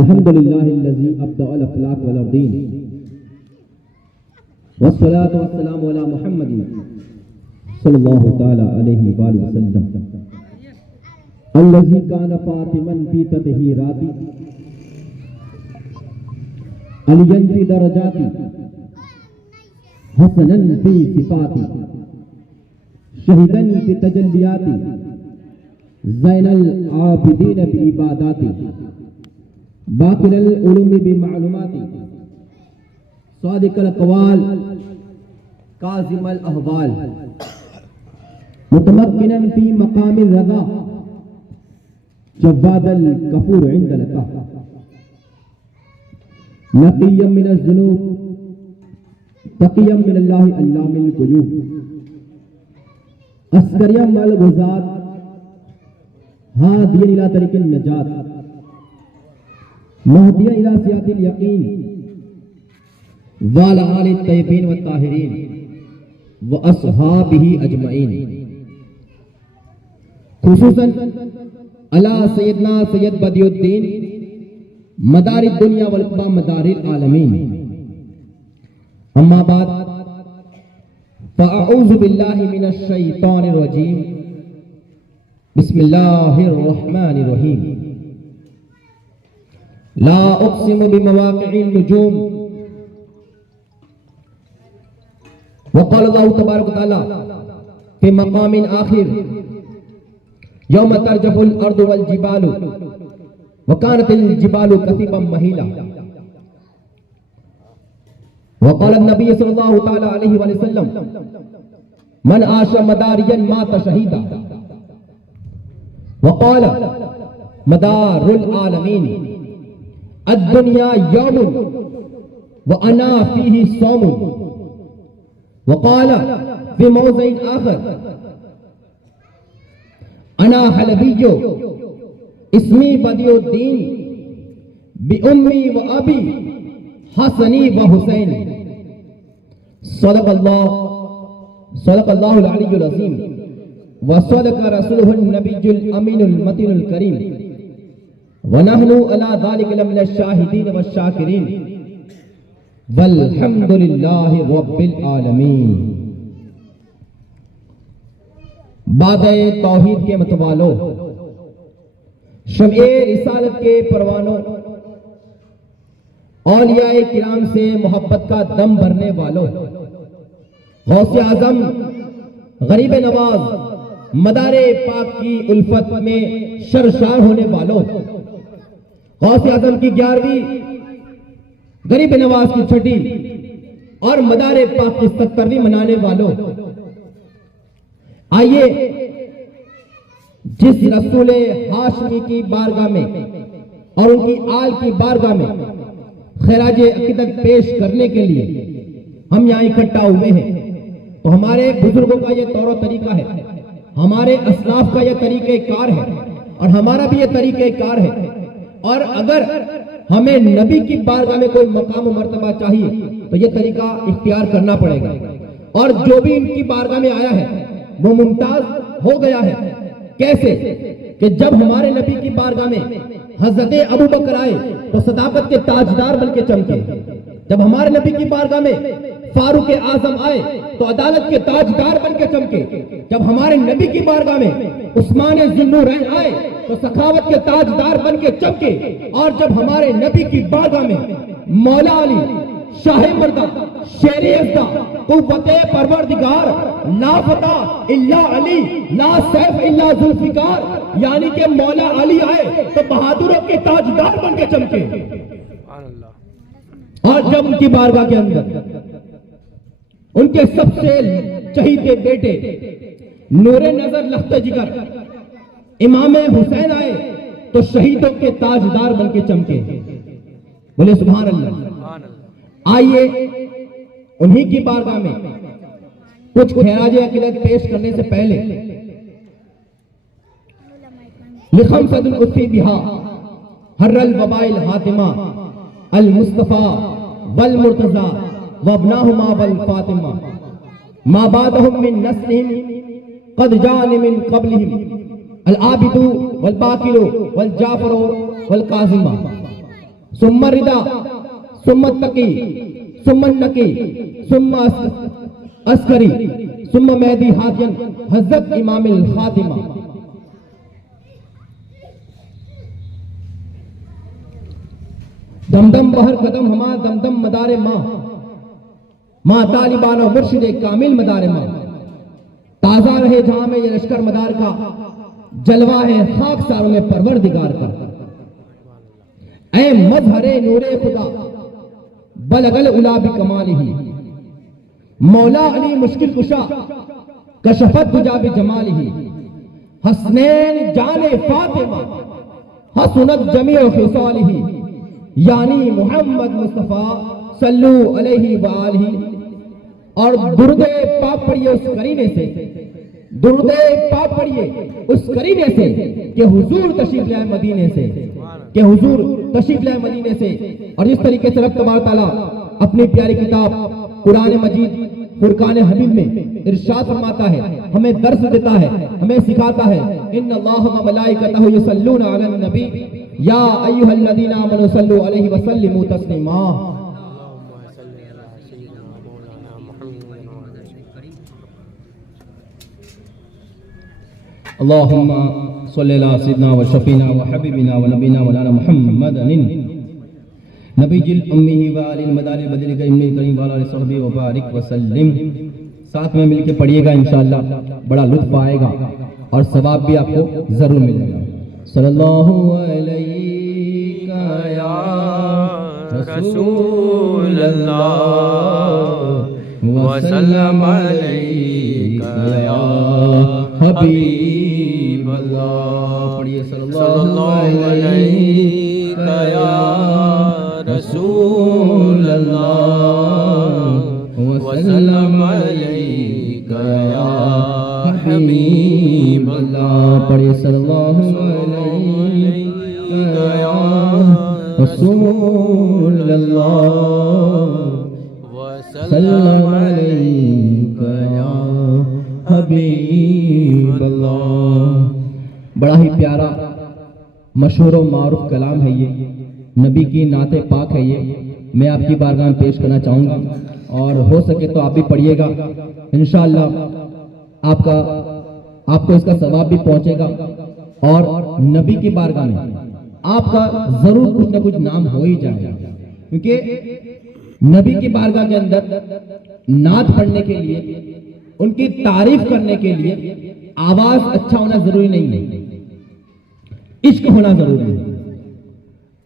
अल्हम्दुलिल्लाहिल्लज़ी अब्दअल अखलाक वल अर्दीन वस्सलातु वस्सलामु अला मुहम्मदिन सल्लल्लाहु तआला अलैहि वसल्लम अल्लज़ी कान फातिमन फी ततहीराती अलियन फी दरजाती हसनन फी सिफाती शहीदन फी तजल्लियाती ज़ैनल आबिदीन बि इबादाती बाकिरल उलूमी बि मालूमाती सादिकल क़वाल काज़िमल अहवाल मुतमक्किनन फी मकामिर रज़ा जव्वादल गफूर इंदल का नक़िय्यम मिनज़ ज़ुनूब तक़िय्यम मिनल्लाहि अल्लामिल ग़ुयूब अस्करियम अल गुज़ात हादियन इला तरीक़िन नजात मुहदियन इला सियातिल यक़ीन वाला आलित तय्यबीन व ताहिरीन व अस्हाबिही अजमईन खुसूसन अला सैयदना सैयद बदियुद्दीन मदारिद दुनिया वल उक़बा मदारिल आलमीन अम्मा बाद फ़अऊज़ु बिल्लाहि मिनश शैतानिर रजीम बिस्मिल्लाहिर रहमानिर रहीम ला उक़सिमु बिमवाक़िइन नुजूम वक़ाल अल्लाहु तबारक व तआला फ़ी मक़ामिन आख़िर यौम तरजफुल अर्दु वल जिबालु व कानतिल जिबालु कसीबम महीला वक़ाल नबी सल्लल्लाहु तआला अलैहि वसल्लम मन आशा मदारियन मात शहीदा वक़ाल मदारुल आलमीन अद्दुनिया यौमुन व अना फीही सौमुन वक़ाल फी मौज़िन आख़र अना हलबियो इस्मी बदियुद्दीन बि उम्मी व अबी हसनी व हुसैन सदक़ल्लाहुल अलीयुल अज़ीम व सदक़ रसूलुहुन नबियुल अमीनुल मतीनुल करीम व नहनु अला ज़ालिका लमिनश शाहिदीन व शाकिरीन वल्हम्दुलिल्लाहि रब्बिल आलमीन। बादे तौहीद के मतवालों, शम्ए रिसालत के परवानों, औलियाए किराम से मोहब्बत का दम भरने वालों, गौसे आजम गरीब नवाज मदारे पाक की उल्फत में शर्शार होने वालों, गौसे आजम की 11वीं, गरीब नवाज की 6ठी और मदारे पाक की 70वीं मनाने वालों, आइए जिस रसूल हाशमी की बारगाह में और उनकी आल की बारगाह में खैराज अकीदत पेश करने के लिए हम यहाँ इकट्ठा हुए हैं, तो हमारे बुजुर्गों का यह तौर तरीका है, हमारे असलाफ का यह तरीक़ेकार है और हमारा भी यह तरीक़ेकार है। और अगर हमें नबी की बारगाह में कोई मकाम मर्तबा चाहिए तो यह तरीका इख्तियार करना पड़ेगा। और जो भी इनकी बारगाह में आया है वो मुमताज हो गया है। कैसे कि जब हमारे नबी की बारगाह में हजरत अबू बकर आए तो सदाकत के ताजदार बनके चमके, जब हमारे नबी की बारगाह में फारूक आजम आए तो अदालत के ताजदार बनके चमके, जब हमारे नबी की बारगाह में उस्मान ज़ुन्नूरैन आए तो सखावत के ताजदार बनके चमके, और जब हमारे नबी की बारगाह में मौला अली शाह मर्दा शेर यज़्दा कुव्वते परवरदिगार ला फता इल्ला अली ला सैफ इल्ला जुल्फिकार यानी कि मौला अली आए तो बहादुरों के ताजदार बनके चमके। और जब उनकी बारगाह के अंदर उनके सबसे चहीते बेटे नूरे नजर लख्ते जिगर इमाम हुसैन आए तो शहीदों के ताजदार बनके चमके। बोले सुभान अल्लाह। आइए उन्हीं की बारगाह में कुछ खैराज अकीदत पेश करने से पहले लिखम सदुल उस्फी बिहा हर्रल वबाइल हातिमा अल मुस्तफा वल मुर्तजा वबनाहुमा वल फातिमा मा बादहुम मिन नस्लिहिम क़द जान मिन क़ब्लिहिम अल आबिदु वल बाकिरु वल जाफरु वल काज़िमा सुम्मा रिदा सुम्मा तकी सुम्मा नकी सुम्मा अस्करी सुम्मा मेहदी हाकिम हज़रत इमामिल खातिमा। दमदम बहर कदम हमा दमदम मदारे माँ तालिबान और मुर्शिद कामिल मदारे माँ। ताजा रहे जहां में ये लश्कर मदार का, जलवा है खाक सारों में परवरदिगार का। ऐ मजहरे नूरे खुदा बलगल उला भी कमाल ही मौला अली मुश्किल कुशा कशफत गुजा भी जमाल ही हसनैन जाने फातिमा हसनत जमी खिसाल ही यानी मोहम्मद मुस्तफा सल्लू अलैहि वालही। और दुर्दे पाक पढ़िए उस करीने से, दुर्दे पाक पढ़िए उस करीने से कि हुजूर तशरीफ लाए मदीने से, कि हुजूर तशरीफ लाए मदीने से। और इस तरीके से रब तबारक तआला अपनी प्यारी किताब कुरान मजीद फुरकान हबीब में इरशाद फरमाता है, हमें दर्स देता है, हमें सिखाता है। इन्नल्लाह व मलाइकतहु युसल्लूना अलन नबी या अय्युहल्लज़ीना आमनू सल्लु अलैहि व सल्लिमू तस्लीमा। अल्लाहुम्मा सल्लि अला सय्यिदिना व शफीना व हबीबिना व नबीना मौलाना मुहम्मदिन नबीजिल उम्मी व आलिल मदालिल बदलिल करीम व अला सहबी व बारिक व सल्लिम। साथ में मिलके पढ़िएगा, इंशाअल्लाह बड़ा लुत्फ आएगा और सवाब भी आपको जरूर मिलेगा। सल्लल्लाहु अलैका या रसूल अल्लाह व सल्लम अलैका या हबीब अल्लाह। पढ़िए सल्लल्लाहु अलैका या रसूल अल्लाह व सल्लम अलैका या हबीब अल्लाह। पढ़िए सल्लल्लाहु अलैका या रसूल अल्लाह व सल्लम अलैका या हबीब अल्लाह। बड़ा ही प्यारा मशहूर और मारूफ कलाम है ये, नबी की नाते पाक है ये। मैं आपकी बारगाह में पेश करना चाहूंगा और हो सके तो आप भी पढ़िएगा, इंशाअल्लाह आपको इसका सवाब भी पहुंचेगा। और नबी की बारगाह में आपका जरूर कुछ ना कुछ नाम हो ही जाएगा, क्योंकि नबी की बारगाह के अंदर नात पढ़ने के लिए, उनकी तारीफ करने के लिए आवाज अच्छा होना जरूरी नहीं है, इश्क होना जरूरी है।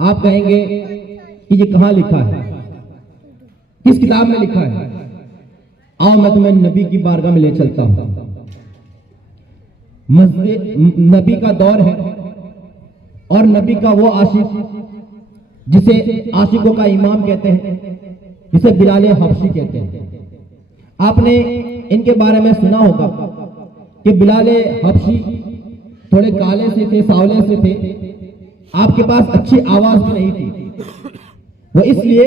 आप कहेंगे कि ये कहां लिखा है, किस किताब में लिखा है? आओ मैं तुम्हें नबी की बारगाह में ले चलता हूं। नबी का दौर है और नबी का वो आशिक जिसे आशिकों का इमाम कहते हैं, जिसे बिलाल हबशी कहते हैं। आपने इनके बारे में सुना होगा कि बिलाल हबशी थोड़े काले से थे, सावले से थे, आपके पास अच्छी आवाज भी नहीं थी। वो इसलिए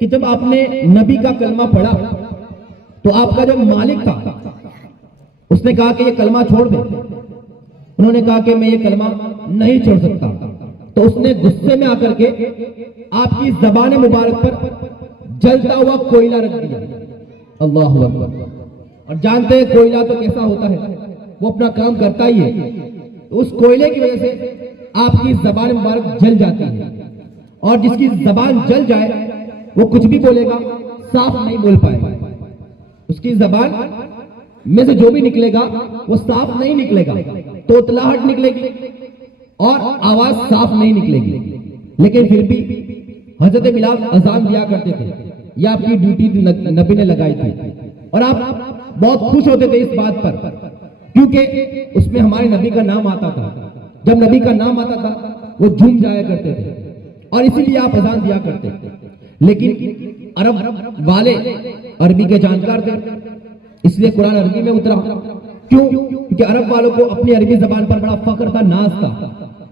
कि जब आपने नबी का कलमा पढ़ा तो आपका जो मालिक था उसने कहा कि ये कलमा छोड़ दे। उन्होंने कहा कि मैं ये कलमा नहीं छोड़ सकता, तो उसने गुस्से में आकर के आपकी ज़बान मुबारक पर जलता हुआ कोयला रख दिया। अल्लाहु अकबर। और जानते हैं कोयला तो कैसा होता है, वो अपना काम करता ही है। तो उस कोयले की वजह से आपकी ज़बान मुबारक जल जाती है, और जिसकी ज़बान जल जाए वो कुछ भी बोलेगा साफ नहीं बोल पाएगा। उसकी ज़बान में से जो भी निकलेगा वो साफ नहीं निकलेगा, तोतलाहट निकलेगी और आवाज साफ नहीं निकलेगी। लेकिन फिर भी हजरत बिलाल अजान दिया करते थे, यह आपकी ड्यूटी नबी ने लगाई थी, और आप बहुत खुश होते थे इस बात पर, क्योंकि उसमें हमारे नबी का नाम आता था। जब नबी का नाम आता था वो झूम जाया करते थे, और इसीलिए आप अजान दिया करते थे। लेकिन अरब वाले अरबी के जानकार थे, इसलिए कुरान अरबी में उतरा। क्यों? क्योंकि अरब वालों को अपनी अरबी जबान पर बड़ा फख्र था, नाज था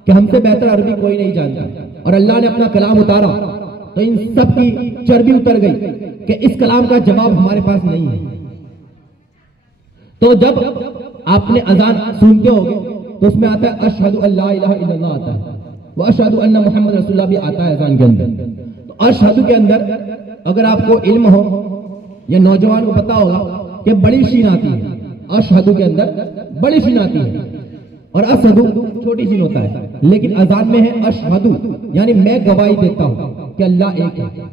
कि हमसे बेहतर अरबी कोई नहीं जानता। और अल्लाह ने अपना कलाम उतारा तो इन सब की चर्बी उतर गई कि इस कलाम का जवाब हमारे पास नहीं है। तो जब आपने अजान सुनते होंगे तो उसमें आता है अशहदु अल्ला इलाहा इल्लल्लाह आता है, वो अशहदु अन्ना मुहम्मद रसूलुल्लाह भी आता है अजान के अंदर। तो अशहदु के अंदर अगर आपको इल्म हो या नौजवान को पता होगा कि बड़ी शीन आती है, अशहदु के अंदर बड़ी शीन आती है और अशहदु छोटी शीन होता है, लेकिन अजान में है अशहदु, यानी मैं गवाही देता हूँ कि अल्लाह एक है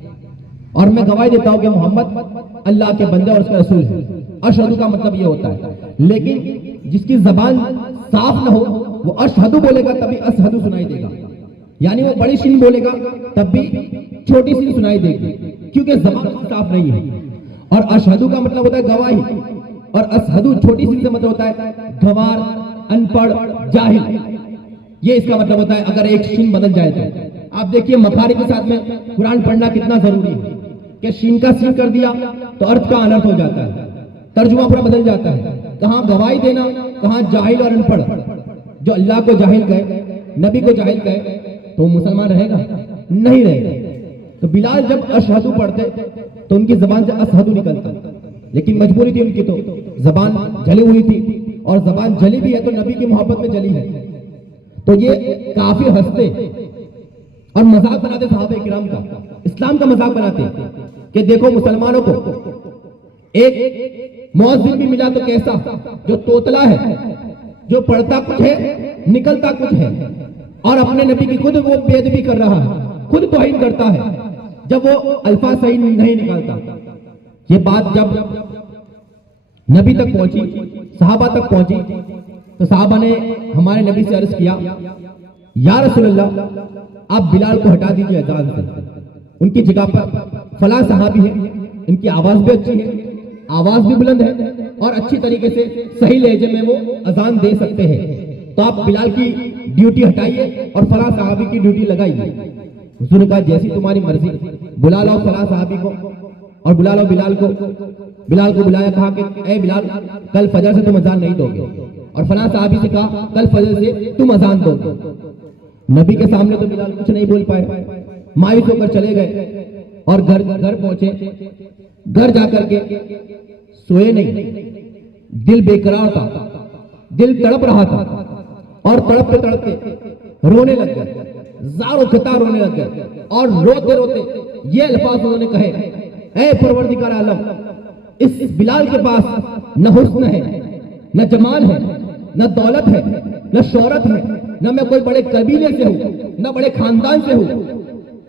और मैं गवाही देता हूँ कि मोहम्मद अल्लाह के बंदे और उसका रसूल है। अशहदु का मतलब ये होता है, लेकिन जिसकी जबान साफ न हो वो अशहदु बोलेगा तभी अशहदु सुनाई देगा, यानी वो बड़ी शीन बोलेगा तब भी छोटी सी सुनाई देगी क्योंकि जबान साफ नहीं है। और अशहदु का मतलब होता है गवाही और अशहदु छोटी सी से मतलब होता है गवार, अनपढ़, जाहिल, ये इसका मतलब होता है अगर एक शीन बदल जाए तो। आप देखिए मखारी के साथ में कुरान पढ़ना कितना जरूरी है कि शीन का सीन कर दिया तो अर्थ का अनर्थ हो जाता है, तर्जुमा पूरा बदल जाता है। कहां गवाही देना, कहां जाहिल और अनपढ़। जो अल्लाह को जाहिल कहे, नबी को जाहिल कहे तो मुसलमान रहेगा? नहीं रहेगा। तो बिलाल जब अशहदु पढ़ते तो उनकी जबान से अशहदु निकलता, लेकिन मजबूरी थी उनकी, तो जबान जली हुई थी और जबान जली भी है तो नबी की मोहब्बत में जली है। तो ये काफी हंसते और मजाक बनाते सहाबे किराम का, इस्लाम का मजाक बनाते कि देखो मुसलमानों को एक मुअज्जिन भी मिला तो कैसा, जो तोतला है, जो पढ़ता कुछ है निकलता कुछ है और अपने नबी की खुद वो बेअदबी कर रहा है, खुद तौहीन करता है जब वो अल्फाज सही नहीं निकालता। ये बात जब नबी तक पहुंची, सहाबा तक पहुंची, तो सहाबा ने हमारे नबी से अर्ज किया, या रसूलल्लाह आप बिलाल को हटा दीजिए अजान से, उनकी जगह पर फलां सहाबी है, इनकी आवाज भी अच्छी है, आवाज भी बुलंद है और अच्छी तरीके से सही लहजे में वो अजान दे सकते हैं, तो आप बिलाल की ड्यूटी हटाइए और फलां सहाबी की ड्यूटी लगाइए। हुजूर ने कहा जैसी तुम्हारी मर्जी, बुला लो फलां सहाबी को और बुला लो बिलाल को। बिलाल को बुलाया, कहा कि ए बिलाल कल फजर से तुम अजान नहीं दोगे, और फलां सहाबी से कहा कल फजर से तुम अजान दो। नबी के सामने तो बिलाल कुछ नहीं बोल पाए, मायूस होकर चले गए और घर पहुंचे। घर जाकर के सोए नहीं, दिल बेकरार था, दिल तड़प रहा था और तड़पते तड़पते रोने लग गए, ज़ारो ख़ता रोने लग गए और रोते रोते ये अल्फाज उन्होंने कहे, ऐ परवरदिगार आलम, इस बिलाल के पास न हुस्न है, न जमाल है, न दौलत है, न शोहरत है, न मैं कोई बड़े कबीले से हूं, न बड़े खानदान से हूं।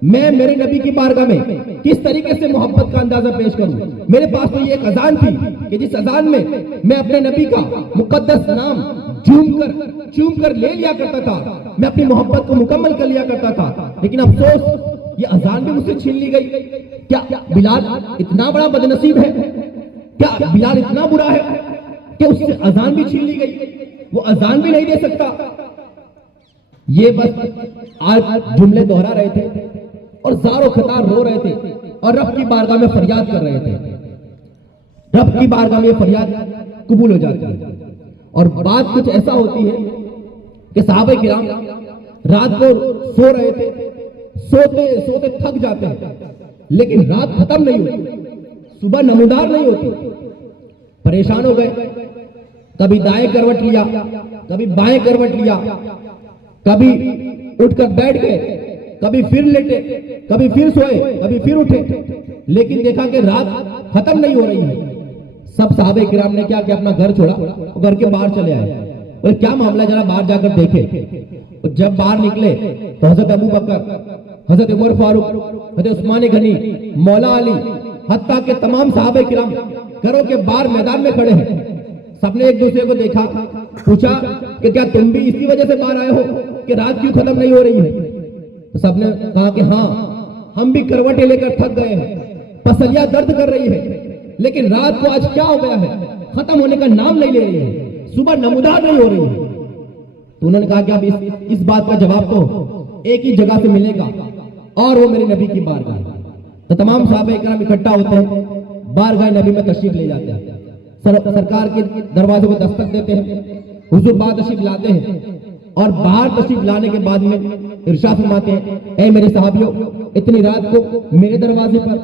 मैं मेरे नबी की बारगाह में किस तरीके से मोहब्बत का अंदाजा पेश करूं? मेरे पास तो ये एक अजान थी कि जिस अजान में मैं अपने नबी का मुकद्दस नाम चूम कर ले लिया करता था, मैं अपनी मोहब्बत को मुकम्मल कर लिया करता था, लेकिन अफसोस ये अजान भी मुझसे छीन ली गई। क्या बिलाल इतना बड़ा बदनसीब है? क्या बिलाल इतना बुरा है कि उससे अजान भी छीन ली गई, वो अजान भी नहीं दे सकता? ये बस आज जुमले दोहरा रहे थे और ज़ारो ख़तार रो रहे थे और रब की बारगाह में फरियाद कर रहे थे। रब की बारगाह में फरियाद कबूल हो जाती है। और बात कुछ ऐसा होती है कि सहाबे किराम रात को सो रहे थे, सोते सोते थक जाते हैं, लेकिन रात खत्म नहीं होती, सुबह नमूदार नहीं होती, परेशान हो गए। कभी दाएं करवट लिया, कभी बाएं करवट लिया, कभी उठकर बैठ गए, कभी फिर लेटे, कभी फिर सोए, कभी फिर उठे, लेकिन देखा कि रात खत्म नहीं हो रही है। सब सहाबे किराम ने क्या किया, अपना घर छोड़ा और घर के बाहर चले आए। बोले क्या मामला, जरा बाहर जाकर देखे। तो जब बाहर निकले तो हजरत अबू बकर, हजरत उमर फारूक, हजरत उस्मान गनी, मौला अली, हत्ता के तमाम सहाबे किराम घरों के बाहर मैदान में खड़े हैं। सबने एक दूसरे को देखा, पूछा कि क्या तुम भी इसी वजह से बाहर आए हो कि रात क्यों खत्म नहीं हो रही है? तो सबने कहा कि हाँ, हम भी करवटें लेकर थक गए हैं, पसलियां दर्द कर रही है, लेकिन रात को आज क्या हो गया है, खत्म होने का नाम नहीं ले रही है, सुबह नमूदार नहीं हो रही है। तो उन्होंने कहा कि अब इस बात का जवाब तो एक ही जगह से मिलेगा और वो मेरे नबी की बारगाह। तो तमाम सहाबा इकराम इकट्ठा होते हैं, बारगाह नबी में तशरीफ ले जाते हैं, सरकार के दरवाजे को दस्तक देते हैं, हुजूर बाहर तशरीफ लाते हैं और बाहर तशरीफ लाने के बाद में इरशाद फरमाते हैं, ऐ मेरे सहाबियों, इतनी रात को मेरे दरवाजे पर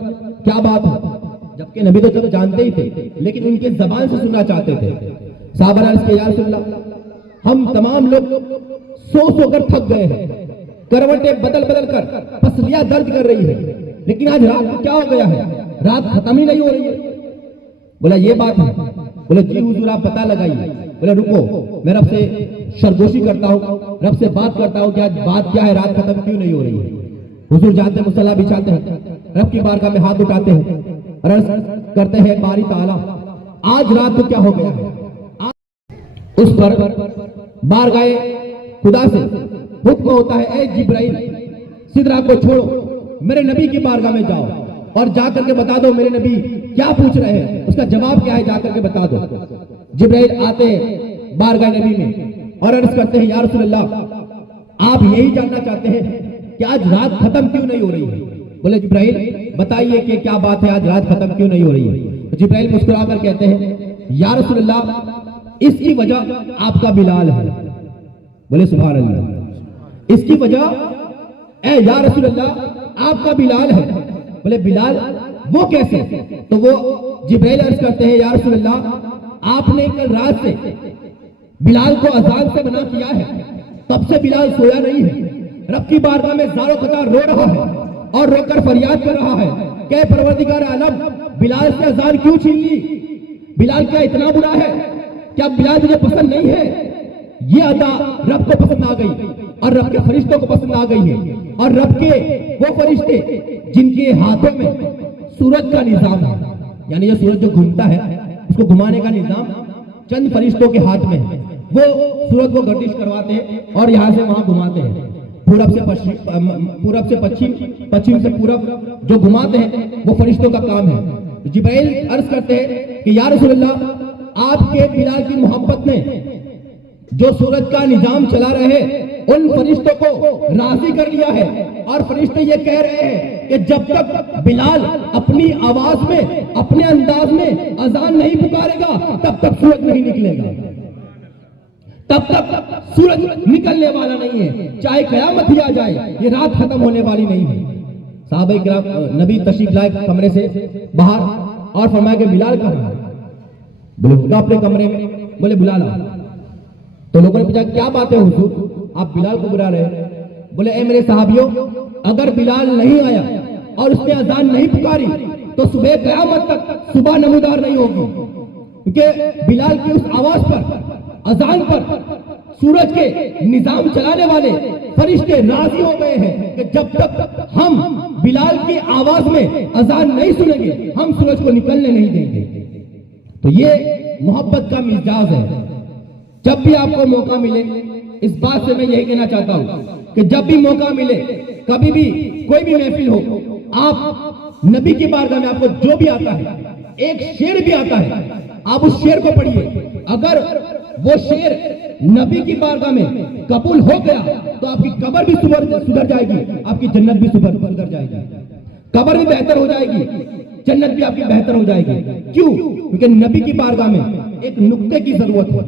क्या बात है? जबकि नबी तो चलो जानते ही थे, लेकिन उनके जबान से सुनना चाहते थे। साहबा ने अर्ज किया, या रसूलल्लाह, हम तमाम लोग सो कर थक गए हैं, करवटें बदल कर पसलियां दर्द कर रही है, लेकिन आज रात को क्या हो गया है, रात खत्म ही नहीं हो रही है। बोला ये बात है। बोले जी हुजूर आप पता लगाइए। बोले रुको, मैं रब से सरगोशी करता हूँ, रब से बात करता हूँ कि आज बात क्या है, रात खत्म क्यों नहीं हो रही है। हुजूर जाते मुसल्ला बिछाते हैं, रब की बारगाह में हाथ उठाते हैं, अर्ज करते हैं बारी ताला आज रात को क्या हो गया है। उस पर बारगाह खुदा से हुक्म होता है, ए जिब्राइल सिदरा को छोड़ो, मेरे नबी की बारगाह में जाओ और जाकर के बता दो मेरे नबी क्या पूछ रहे हैं, उसका जवाब क्या है, जाकर के बता दो। जिब्राइल आते हैं बारगाह नबी में और अर्ज करते हैं, या रसूलल्लाह आप यही जानना चाहते हैं कि आज रात खत्म क्यों नहीं हो रही है। बोले जिब्राइल बताइए कि क्या बात है, आज रात खत्म क्यों नहीं हो रही है। तो जिब्राइल मुस्कुराकर कहते हैं, या रसूलल्लाह इसकी वजह आपका बिलाल है। बोले सुभान अल्लाह, इसकी वजह ए या रसूलल्लाह आपका बिलाल है। बोले बिलाल वो कैसे। तो वो जिब्राइल अर्ज करते हैं, या रसूलल्लाह आपने कल रात से बिलाल को अजान से मना किया है, तब से बिलाल सोया नहीं है, रब की बारगाह में ज़ारो कतार रो रहा है और रोकर फरियाद कर रहा है कि परवरदिगार आलम बिलाल से अजान क्यों छीन ली, बिलाल क्या इतना बुरा है, क्या बिलाल मुझे पसंद नहीं है। ये अदा रब को पसंद आ गई और रब के फरिश्तों को पसंद आ गई है, और रब के वो फरिश्ते जिनके हाथों में सूरज का निजाम है, यानी ये सूरज जो घूमता है उसको घुमाने का निजाम चंद फरिश्तों के हाथ में है। वो सूरज को गर्दिश करवाते हैं और यहाँ से वहां घुमाते हैं, पूरब से पश्चिम, पूरब से पश्चिम, पश्चिम से पूरब जो घुमाते हैं वो फरिश्तों का काम है। जिब्राइल अर्ज करते हैं कि या रसूलल्लाह आपके बिलाल की मोहब्बत में जो सूरज का निजाम चला रहे उन फरिश्तों को राजी कर लिया है, और फरिश्ते ये कह रहे हैं कि जब तक बिलाल अपनी आवाज में अपने अंदाज में अजान नहीं पुकारेगा तब तक सूरज नहीं निकलेगा, तब तक सूरज निकलने वाला नहीं है, चाहे कयामत ही आ जाए ये रात खत्म होने वाली नहीं है। साहबा किराम नबी तशरीफ लाए कमरे से बाहर और फरमाया कि बिलाल कहाँ है। बोले अपने कमरे में। बोले बुला ला। तो लोगों ने पूछा क्या बात है हुजूर, आप बिलाल को बुला रहे हैं। बोले ए मेरे साहबियों, अगर बिलाल नहीं आया और उसने अजान नहीं पुकारी तो सुबह कयामत तक सुबह नमूदार नहीं होगी, क्योंकि बिलाल की उस आवाज पर, अजान पर सूरज के निजाम चलाने वाले फरिश्ते राजी हो गए हैं कि जब तक हम बिलाल की आवाज में अजान नहीं सुनेंगे हम सूरज को निकलने नहीं देंगे। तो ये मोहब्बत का मिजाज है। जब भी आपको मौका मिले, इस बात से मैं यही कहना चाहता हूं कि जब भी मौका मिले, कभी भी कोई भी महफिल हो, आप नबी की बारगाह में आपको जो भी आता है, एक शेर भी आता है, आप उस शेर को पढ़िए। अगर वो शेर नबी की बारगाह में कबूल हो गया तो आपकी कब्र भी सुधर जाएगी, आपकी जन्नत भी सुधर जाएगी, कब्र भी बेहतर हो जाएगी, जन्नत भी आपकी बेहतर हो जाएगी। क्यों? क्योंकि नबी की बारगाह में एक नुक्ते की जरूरत है,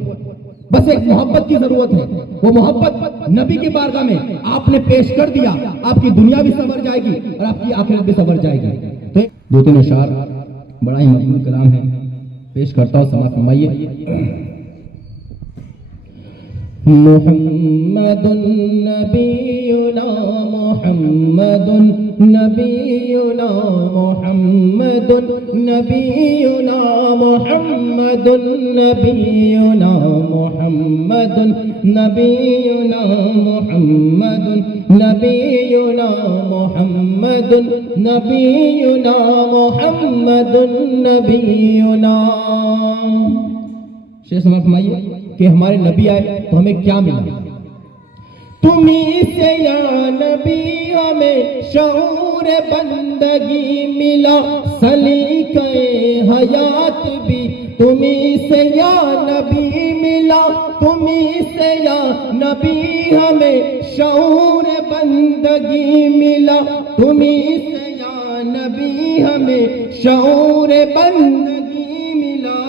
बस एक मोहब्बत की जरूरत है। वो मोहब्बत नबी की बारगाह में आपने पेश कर दिया, आपकी दुनिया भी संवर जाएगी और आपकी आखिरत भी संवर जाएगी। तो दो तीन अशार बड़ा ही मजबूत कलाम है, पेश करता हूँ, समाअत फरमाइए। मुहम्मदुन नबियुना मुहम्मदुन नबियुना मुहम्मदुन नबियुना मुहम्मदुन नबियुना मुहम्मदुन नबियुना मुहम्मदुन नबियुना मुहम्मदुन नबियुना मुहम्मदुन नबियुना। शेर समझ फरमाइए कि हमारे नबी आए तो हमें क्या मिला। तुम्ही से या नबी हमें शऊर बंदगी मिला, सलीक़े हयात भी तुम्ही से या नबी मिला, तुम्ही से या नबी हमें शऊर बंदगी मिला, तुम्ही से या नबी हमें शऊर बंदगी मिला।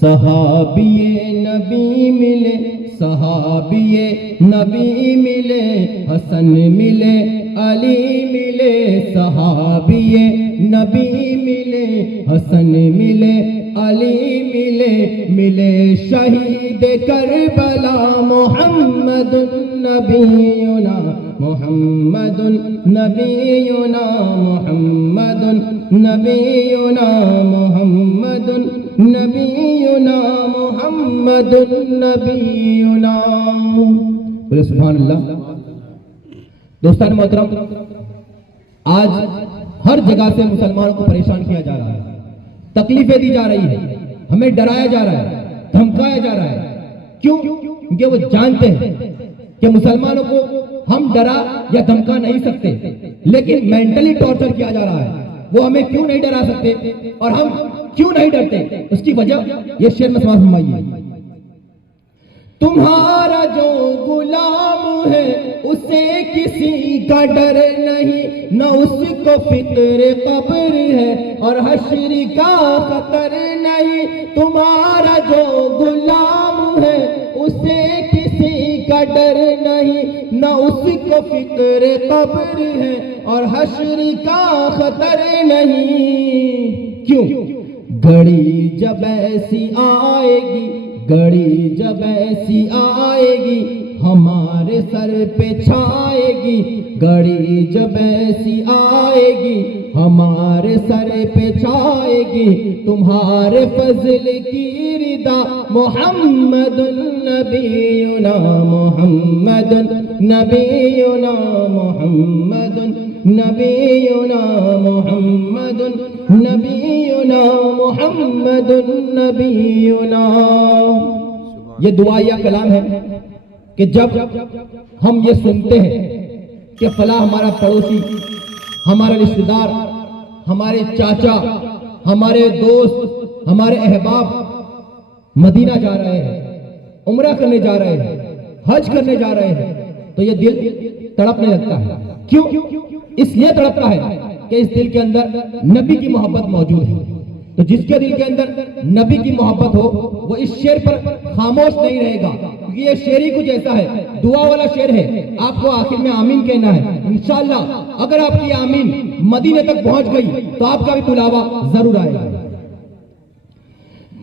सहाबिये नबी मिले, सहाबिये नबी मिले, हसन मिले, अली मिले, सहाबिये नबी मिले, हसन मिले, अली मिले, मिले शहीद करबला मोहम्मदुन नबीयुना, मोहम्मदुन नबीयुना, मोहम्मदुन नबीयुना, मोहम्मदुन नबीयुना, मोहम्मदुन नबीयुना। बोले सुभान अल्लाह। दोस्तान मोहतरम, आज हर जगह से मुसलमानों को परेशान किया जा रहा है, तकलीफें दी जा रही है, हमें डराया जा रहा है, धमकाया जा रहा है। क्यों? क्योंकि वो जानते हैं कि मुसलमानों को हम डरा या धमका नहीं सकते, लेकिन मेंटली टॉर्चर किया जा रहा है। वो हमें क्यों नहीं डरा सकते और हम क्यों नहीं डरते, उसकी वजह ये शेर में समाप्त फरमाइए। तुम्हारा जो गुलाम है उसे किसी का डर नहीं, न उसको फिक्र कब्र है और हश्र का खतर नहीं। तुम्हारा जो गुलाम है उसे किसी का डर नहीं, न उसको फिक्र कब्र है और हश्र का खतर नहीं। क्यों? घड़ी जब ऐसी आएगी, घड़ी जब ऐसी आएगी हमारे सर पे छाएगी, घड़ी जब ऐसी आएगी हमारे सर पे छाएगी। तुम्हारे फजल की रिदा मोहम्मदुन नबीयुना, मोहम्मदुन नबीयुना, मोहम्मदुन नबीयुना, मोहम्मदुन नबीयुना, मोहम्मदुन नबीयुना। ये दुआ या कलाम है कि जब हम ये सुनते हैं कि फला हमारा पड़ोसी, हमारा रिश्तेदार, हमारे चाचा, हमारे दोस्त, हमारे अहबाब मदीना जा रहे हैं, उम्रा करने जा रहे हैं, हज करने जा रहे हैं, तो ये दिल तड़पने लगता है। क्यों? इसलिए तड़पता है कि इस दिल के अंदर नबी की मोहब्बत मौजूद है। तो जिसके दिल के अंदर नबी की मोहब्बत हो वो इस शेर पर खामोश नहीं रहेगा, क्योंकि ये शेर ही कुछ ऐसा है, दुआ वाला शेर है। आपको आखिर में आमीन कहना है। इंशाअल्लाह अगर आपकी आमीन मदीने तक पहुंच गई तो आपका भी बुलावा जरूर आएगा।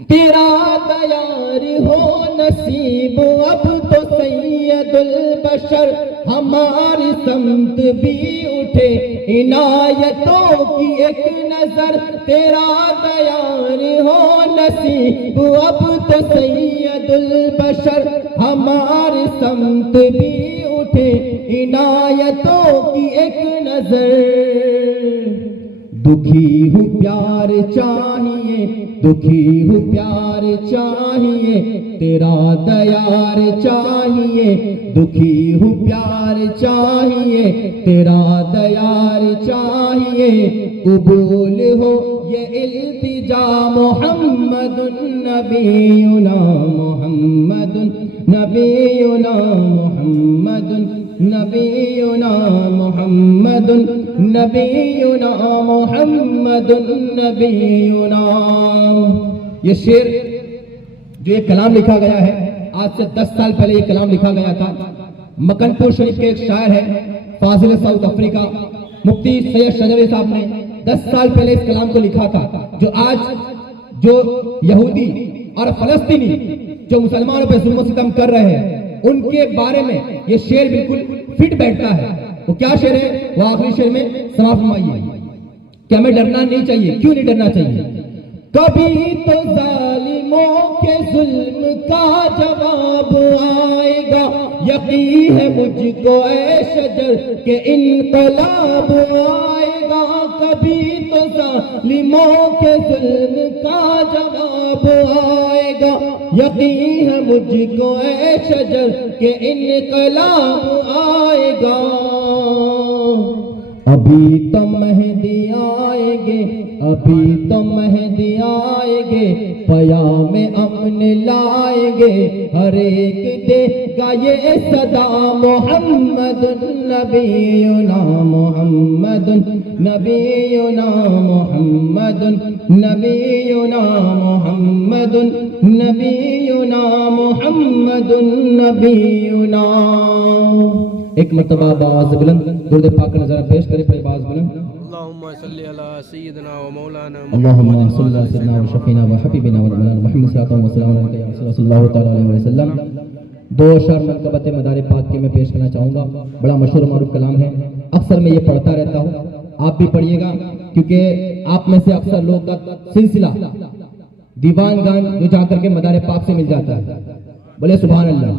तेरा तैयार हो नसीब अब तो सैयदुल बशर, हमारी समत भी उठे इनायतों की एक नजर। तेरा तैयार हो नसीब अब तो सैयदुल बशर, हमारी समत भी उठे इनायतों की एक नजर। दुखी हूँ प्यार चाहिए, दुखी हूँ प्यार चाहिए, तेरा दयार चाहिए। दुखी हूँ प्यार चाहिए, तेरा दयार चाहिए। कबूल हो ये इल्तिजा मोहम्मदुन नबीयुना, मोहम्मदुन नबीयुना, मोहम्मदुन नबीयुना, मोहम्मदुन नबीयुना, मोहम्मदुन नबीयुना। ये शेर जो ये कलाम लिखा गया है, आज से 10 साल पहले ये कलाम लिखा गया था। मकनपुर शरीफ के एक शायर है फाजिल साउथ अफ्रीका, मुफ्ती सैयद शजरी साहब ने 10 साल पहले इस कलाम को लिखा था। जो आज जो यहूदी और फलस्तीनी जो मुसलमानों पर जुल्म सितम कर रहे हैं उनके बारे में ये शेर बिल्कुल फिट बैठता है। तो क्या शेर है वो आखिरी शेर में समाप्त फरमाइए कि हमें डरना नहीं चाहिए। क्यों नहीं डरना चाहिए? कभी तो जालिमों के जुल्म का जवाब आएगा, यकीन है मुझको ऐ शजर के इनकलाब आएगा। कभी तो जालिमों के जुल्म का जवाब आएगा, यकीन है मुझको ऐ शजर के इनकलाब आएगा। अभी तो मेहदी आएंगे, अभी तो मेहदी आएंगे, पयाम अमन लाएंगे, हर एक देगा ये सदा मोहम्मदुन नबीयुना, मोहम्मदुन नबीयुना, मोहम्मदुन नबीयुना, मोहम्मदुन नबीयुना, मोहम्मदुन नबीयुना। एक मर्तबा आवाज़ बुलंद दुरूद पाक नज़र पेश करें, फिर आवाज़ बुलंद। अल्लाहुम्मा सल्ली अला सय्यिदिना व मौलाना अल्लाहुम्मा सल्ली अला सय्यिदिना व शफीना व हबीबिना व मौलाना मुहम्मद सल्लल्लाहु अलैहि वसल्लम। दो अशर मनक़बत मदार पाक के मैं पेश करना चाहूँगा। बड़ा मशहूर मारूफ कलाम है, अक्सर मैं ये पढ़ता रहता हूँ, आप भी पढ़िएगा, क्योंकि आप में से अक्सर लोग का सिलसिला दीवान गान जो जाकर के मदार पाक से मिल जाता है। बोले सुभान अल्लाह।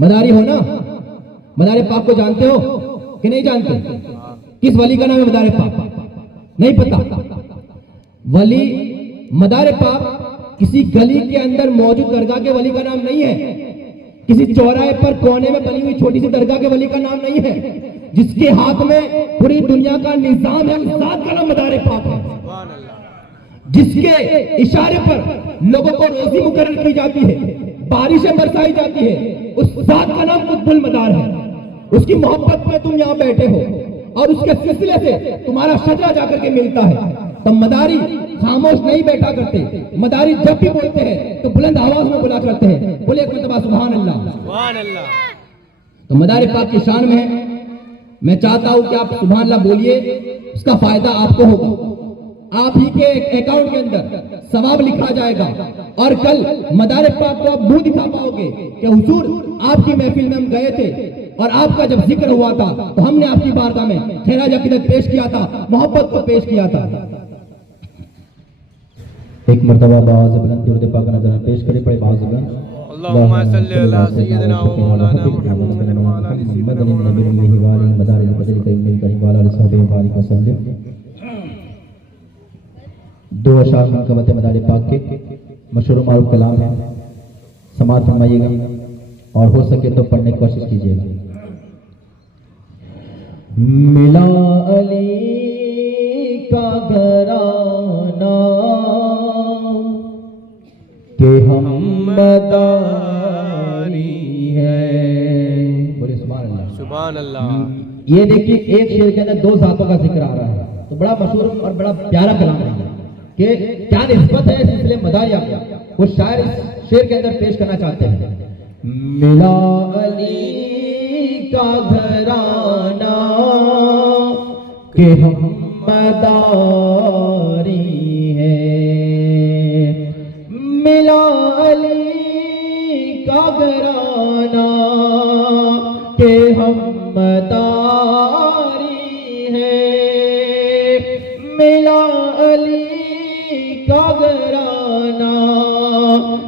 मदारी हो ना, मदार पाक को जानते हो कि नहीं जानते? किस वली का नाम है मदार पाक? नहीं पता। वली मदार पाक किसी गली के अंदर मौजूद दरगाह के वली का नाम नहीं है, किसी चौराहे पर कोने में बनी हुई छोटी सी दरगाह के वली का नाम नहीं है। जिसके हाथ में पूरी दुनिया का निजाम है, उस जात का नाम मदार पाक है। जिसके इशारे पर लोगों को रोजी मुकर्रर की जाती है, बारिशें बरसाई जाती है, उस जात का नाम कुतुबुल मदार है। उसकी मोहब्बत में तुम यहाँ बैठे हो और उसके सिलसिले से तुम्हारा शजरा जाकर के मिलता है। तो मदारी खामोश नहीं बैठा करते, मदारी जब भी बोलते हैं तो बुलंद आवाज में बोला करते हैं। बोले एक मरतबा सुभान अल्लाह। सुभान अल्लाह। तो मदार पाक की शान में है, मैं चाहता हूं कि आप सुभान अल्लाह बोलिए, उसका फायदा आपको होगा। आप ही के अकाउंट के अंदर सवाब लिखा जाएगा और कल मदार पाक को आप मुंह दिखा पाओगे कि हुजूर आपकी महफिल में हम गए थे और आपका जब जिक्र हुआ था तो हमने आपकी बारगाह में खैराज अकीदत पेश किया था, मोहब्बत को पेश किया था। एक मरतबा बाज़ बुलंद दुरूद पाक नज़र पेश करे पड़े। बाज़ बुलंद अल्लाहुम्मा सल्ली अला सय्यिदिना व मौलाना मुहम्मद व अला आलि सय्यिदिना। दो अशार मनक़बत मदार पाक के मशहूर मारूफ कलाम है, समाअत फरमाइएगा और हो सके तो पढ़ने की कोशिश कीजिएगा। मिला अली का घराना के हम मदारी है। बोले सुभान अल्लाह। सुभान अल्लाह। ये देखिए एक शेर के अंदर दो जातों का जिक्र आ रहा है, तो बड़ा मशहूर और बड़ा प्यारा कलाम है कि क्या निस्बत है सिलसिले मदारिया में, वो शायर इस शेर के अंदर पेश करना चाहते हैं। मिला अली का घराना के हम मदारी है, मिला अली का घराना के हम मदारी है, मिला अली का घराना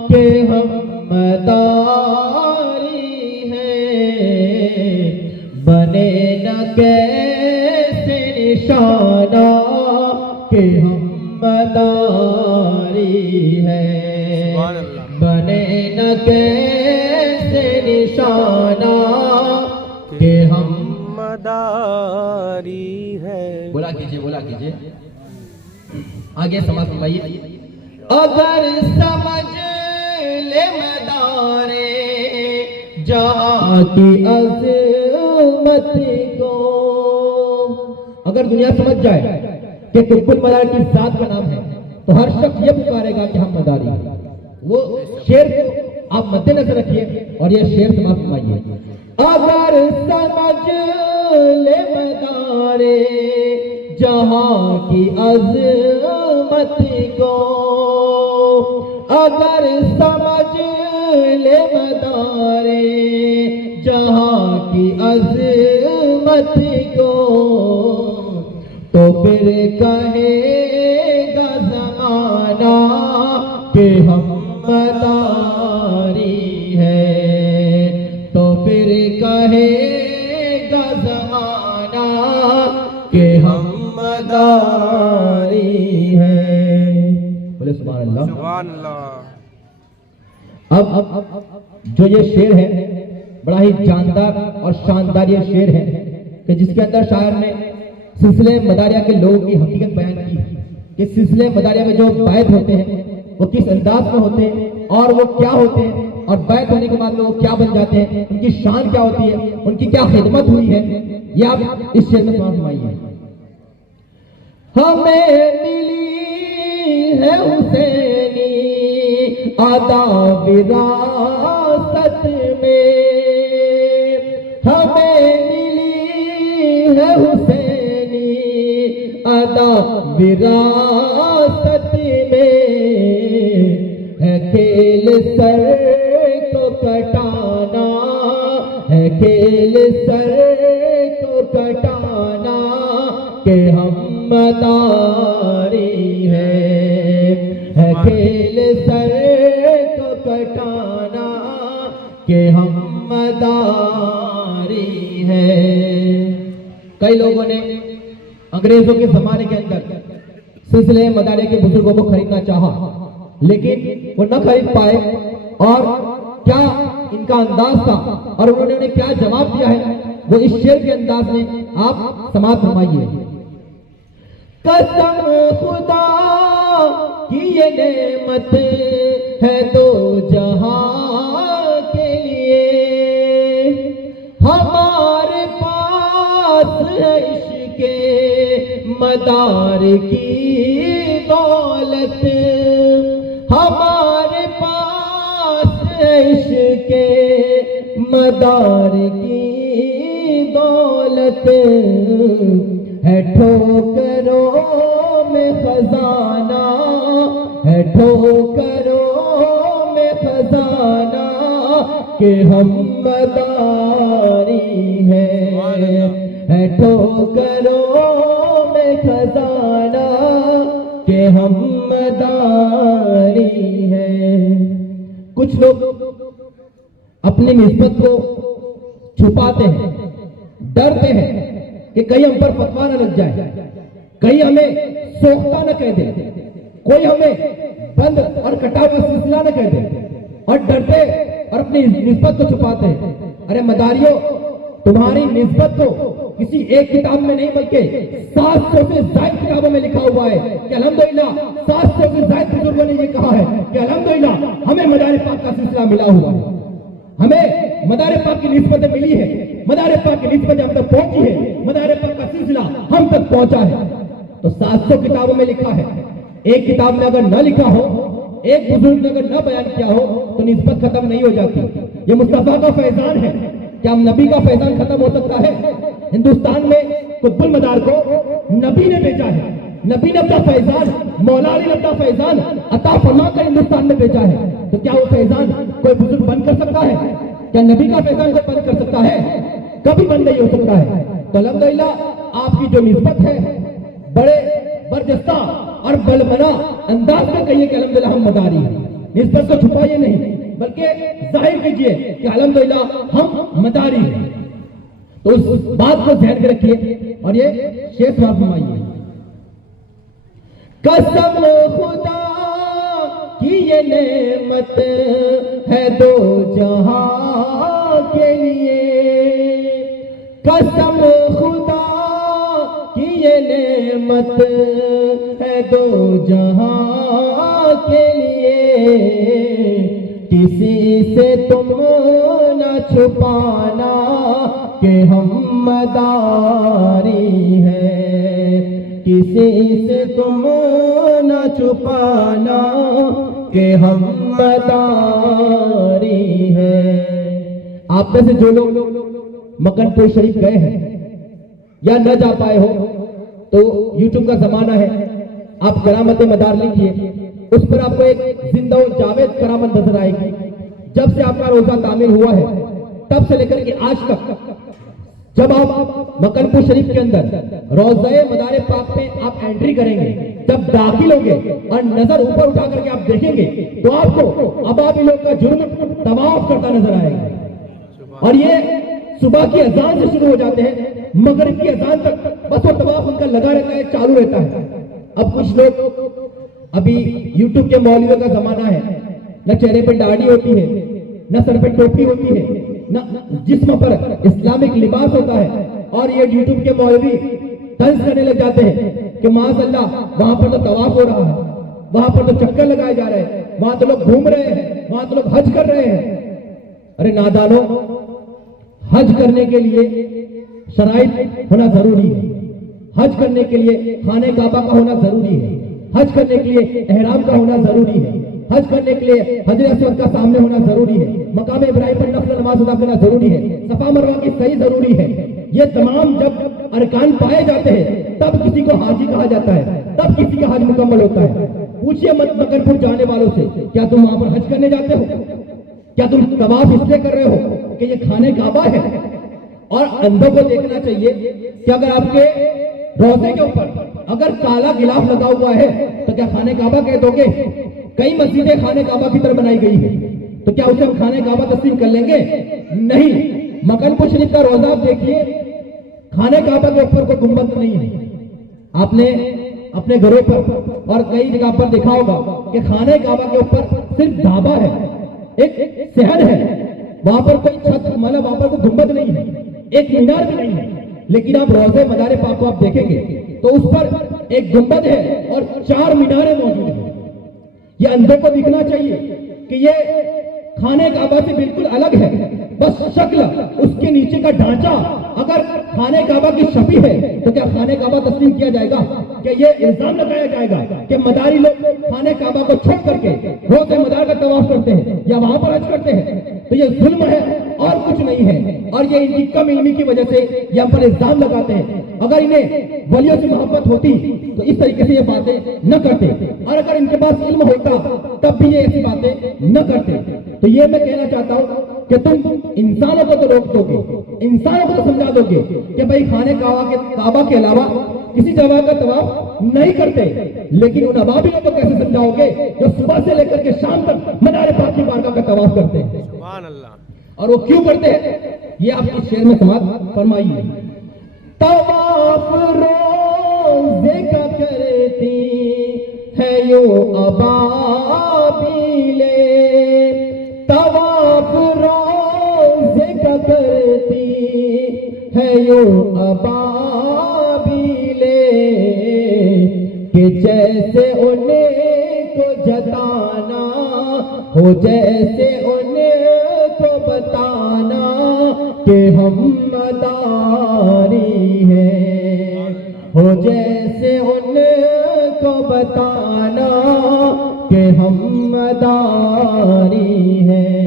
के हम मदारी है, बने न कैसे निशाना के हम मदारी है, बने न कैसे निशाना के हम मदारी है। बोला कीजिए, बोला कीजिए, आगे समझ फरमाइए। अगर समझ ले मदारे जहाँ की अज़मत को, अगर दुनिया समझ जाए कि कुतुबुल मदार की जात का नाम है तो हर शख्स ये पुकारेगा कि हम मदारी हैं। वो शेर को आप मद्देनजर रखिए और ये शेर समाप्त फरमाइए। अगर समझ ले मदारे जहाँ की अज़मत को, अगर समझ ले मदारे जहाँ की अज़मत को, तो फिर कहेगा ज़माना कि हम मदारी है, तो फिर कहेगा ज़माना कि हम मदारी है। बोले सुभान अल्लाह। सुभान अल्लाह। अब जो ये शेर है बड़ा ही जानदार और शानदार ये शेर है कि जिसके अंदर शायर ने सिलसिले मदारिया के लोगों की हकीकत बयान की कि सिलसिले मदारिया में जो बैत होते हैं वो किस अंदाज में होते हैं और वो क्या होते हैं, और बैत होने के बाद में वो क्या बन जाते हैं, उनकी शान क्या होती है, उनकी क्या खिदमत हुई है, ये आप इस शेर में फरमाइए। हमें मिली है हुसैनी अदा विरासत में, हमें मिली है हुसैनी विरासत में है खेल सर को कटाना, है खेल सर को कटाना के हम मदारी है खेल सर को कटाना के हम मदारी है। कई लोगों ने अंग्रेजों के जमाने के अंदर सिलसिले मदारी के बुजुर्गों को खरीदना चाहा, लेकिन वो न खरीद पाए। और क्या इनका अंदाज था और उन्होंने उन्हें क्या जवाब दिया है, वो इस शेर के अंदाज में आप समाप्त फरमाइए। कसम खुदा की ये नेमत है दो जहां के लिए, हमारे पास है इश्क़े मदार की दौलत, हमारे पास है इश्क़े मदार की दौलत, है ठोकरों में खजाना, है ठोकरों में खजाना कि हम मदारी है ठोकरों में खजाना कि हम मदारी है। कुछ लोग अपनी निस्बत को छुपाते हैं, डरते हैं कि कहीं हम पर फतवा न लग जाए, कहीं हमें सोखता न कह दे, कोई हमें बंद और कटा हुआ सिलसिला न कह दे, और डरते और अपनी निस्बत को छुपाते हैं। अरे मदारियों, तुम्हारी निस्बत तो किसी एक किताब में नहीं बल्कि 700 से ज्यादा किताबों में लिखा हुआ है कि अल्हम्दुलिल्लाह 700 से ज्यादा बुजुर्गों ने ये कहा है कि अल्हम्दुलिल्लाह हमें मदार पाक का सिलसिला मिला हुआ है, हमें मदार पाक की निस्बतें मिली है, मदार पाक की निस्बतें हम तक पहुंची है, मदार पाक का सिलसिला हम तक पहुंचा है। तो 700 किताबों में लिखा है, एक किताब में अगर न लिखा हो, एक बुजुर्ग ने अगर न बयान किया हो तो निस्बत खत्म नहीं हो जाती। ये मुस्तफा का फैजान है, क्या नबी का फैजान खत्म हो सकता है? हिंदुस्तान में कुतुबुल मदार को नबी ने भेजा है, नबी ने अपना फैजान, मौला अली ने अपना फैजान अता फरमाकर हिंदुस्तान में भेजा है। तो क्या वो फैजान कोई बुजुर्ग बंद कर सकता है? क्या नबी का फैजान कोई बंद कर सकता है? कभी बंद नहीं हो सकता है। तो अल्हम्दुलिल्लाह आपकी जो निस्बत है बड़े बरजस्ता और बलबना अंदाज में कहिए कि अल्हम्दुलिल्लाह हम मदारी हैं। निस्बत को छुपाइए नहीं बल्कि जाहिर कीजिए कि अल्हम्दुलिल्लाह हम मदारी हैं। तो उस बात को ध्यान में रखिए और ये शेर समाप्त फरमाइए। कसम खुदा की ये नेमत है दो जहां के लिए, कसम खुदा की ये नेमत है दो जहां के लिए, किसी से तुम न छुपाना कि हम मदारी है, किसी से तुम न छुपाना कि हम मदारी है। आप में से जो लोग मकनपुर शरीफ गए हैं या न जा पाए हो तो YouTube का जमाना है, आप करामत मदार लिखिए, उस पर आपको एक जिंदा जावेद करामत नजर आएगी। जब से आपका रोजा तामीर हुआ है तब से लेकर के आज तक, जब आप मकनपुर शरीफ के अंदर रोज़े मदार पाक पे आप एंट्री करेंगे, जब दाखिल होंगे और नजर ऊपर उठा करके आप देखेंगे तो आपको अबाबिलों का जुर्म तवाफ करता नजर आएगा। और ये सुबह की अजान से शुरू हो जाते हैं, मगरिब की अजान तक बस वो तवाफ उनका लगा रहता है, चालू रहता है। अब कुछ लोग, अभी YouTube के मौलवियों का जमाना है, न चेहरे पर दाढ़ी होती है, न सर पे टोपी होती है, न जिस्म पर इस्लामिक लिबास होता है, और ये YouTube के मौलवी तंज करने लग जाते हैं कि माशाअल्लाह वहां पर तो तवाफ हो रहा है, वहां पर तो चक्कर लगाए जा रहे हैं, वहां तो लोग घूम रहे हैं, वहां तो लोग हज कर रहे हैं। अरे नादानो, हज करने के लिए शराइत होना जरूरी है, हज करने के लिए खाने काबा का होना जरूरी है, हज करने के लिए एहराम का होना जरूरी है, हज करने के लिए हजर अस्वद का सामने होना जरूरी है, मकाम इब्राहिम पर नफल नमाज अदा करना जरूरी है, सफा मरवा की सही जरूरी है। ये तमाम जब अरकान पाए जाते हैं तब किसी को हाजी कहा जाता है, तब किसी का हज मुकम्मल होता है। पूछिए मत मकरपुर जाने वालों से, क्या तुम वहां पर हज करने जाते हो? क्या तुम तवाफ इसलिए कर रहे हो कि ये खाने काबा है? और अंधों को देखना चाहिए कि अगर आपके रोजे के ऊपर अगर काला गिलाफ लगा हुआ है तो क्या खाने काबा कह दोगे? कई मस्जिदें खाने काबा की तरह बनाई गई है, तो क्या उसे हम खाने काबा तस्लीम कर लेंगे? नहीं। मकरपुर शरीफ का रोजा आप देखिए, खाने काबा के ऊपर कोई गुंबद नहीं है। आपने अपने घरों पर और कई जगह पर देखा होगा कि खाने काबा के ऊपर सिर्फ ढाबा है, एक सहन है, वहां पर कोई छत मतलब वहां पर कोई गुंबद नहीं है, एक मीनार भी नहीं है। लेकिन आप रोजे मदारे पाक को आप देखेंगे तो उस पर एक गुंबद है और 4 मीनारें मौजूद हैं। ये अंधों को दिखना चाहिए कि ये खाने काबा से बिल्कुल अलग है, बस शक्ल, उसके नीचे का ढांचा अगर खाने काबा की छवि है तो क्या खाने काबा तस्लीम किया जाएगा? क्या ये इल्जाम लगाया जाएगा कि मदारी लोग खाने काबा को छोड़ करके रोज़े मदार का तवाफ करते हैं या वहां पर हज करते हैं? तो ये जुल्म है और कुछ नहीं है, और ये इनकी कम इल्मी की वजह से ये हम पर इल्जाम लगाते हैं। अगर इन्हें वलियों से मोहब्बत होती तो इस तरीके से ये बातें न करते, और अगर इनके पास इल्म होता तब भी ये ऐसी बातें न करते। तो ये मैं कहना चाहता हूं कि तुम इंसानों को तो रोक दोगे, इंसानों को तो समझा दोगे कि भाई खाने काबा के अलावा किसी जगह का तवाफ नहीं करते, लेकिन उन अबाबिलों को कैसे समझाओगे जो सुबह से लेकर के शाम तक मदारे पाक की बारगाह का तवाफ करते हैं? सुभान अल्लाह। और वो क्यों करते हैं ये आप इस शेर में समाप्त फरमाइए। तवाफ रोज़े का करती है यो अबाबिले, तवाफ रोज़े का करती है यो अबाबिले, कि जैसे उन्हें को जताना हो, जैसे उन्हें को बताना कि हम मदारी हैं, हो जैसे उनको बताना कि हम मदारी हैं।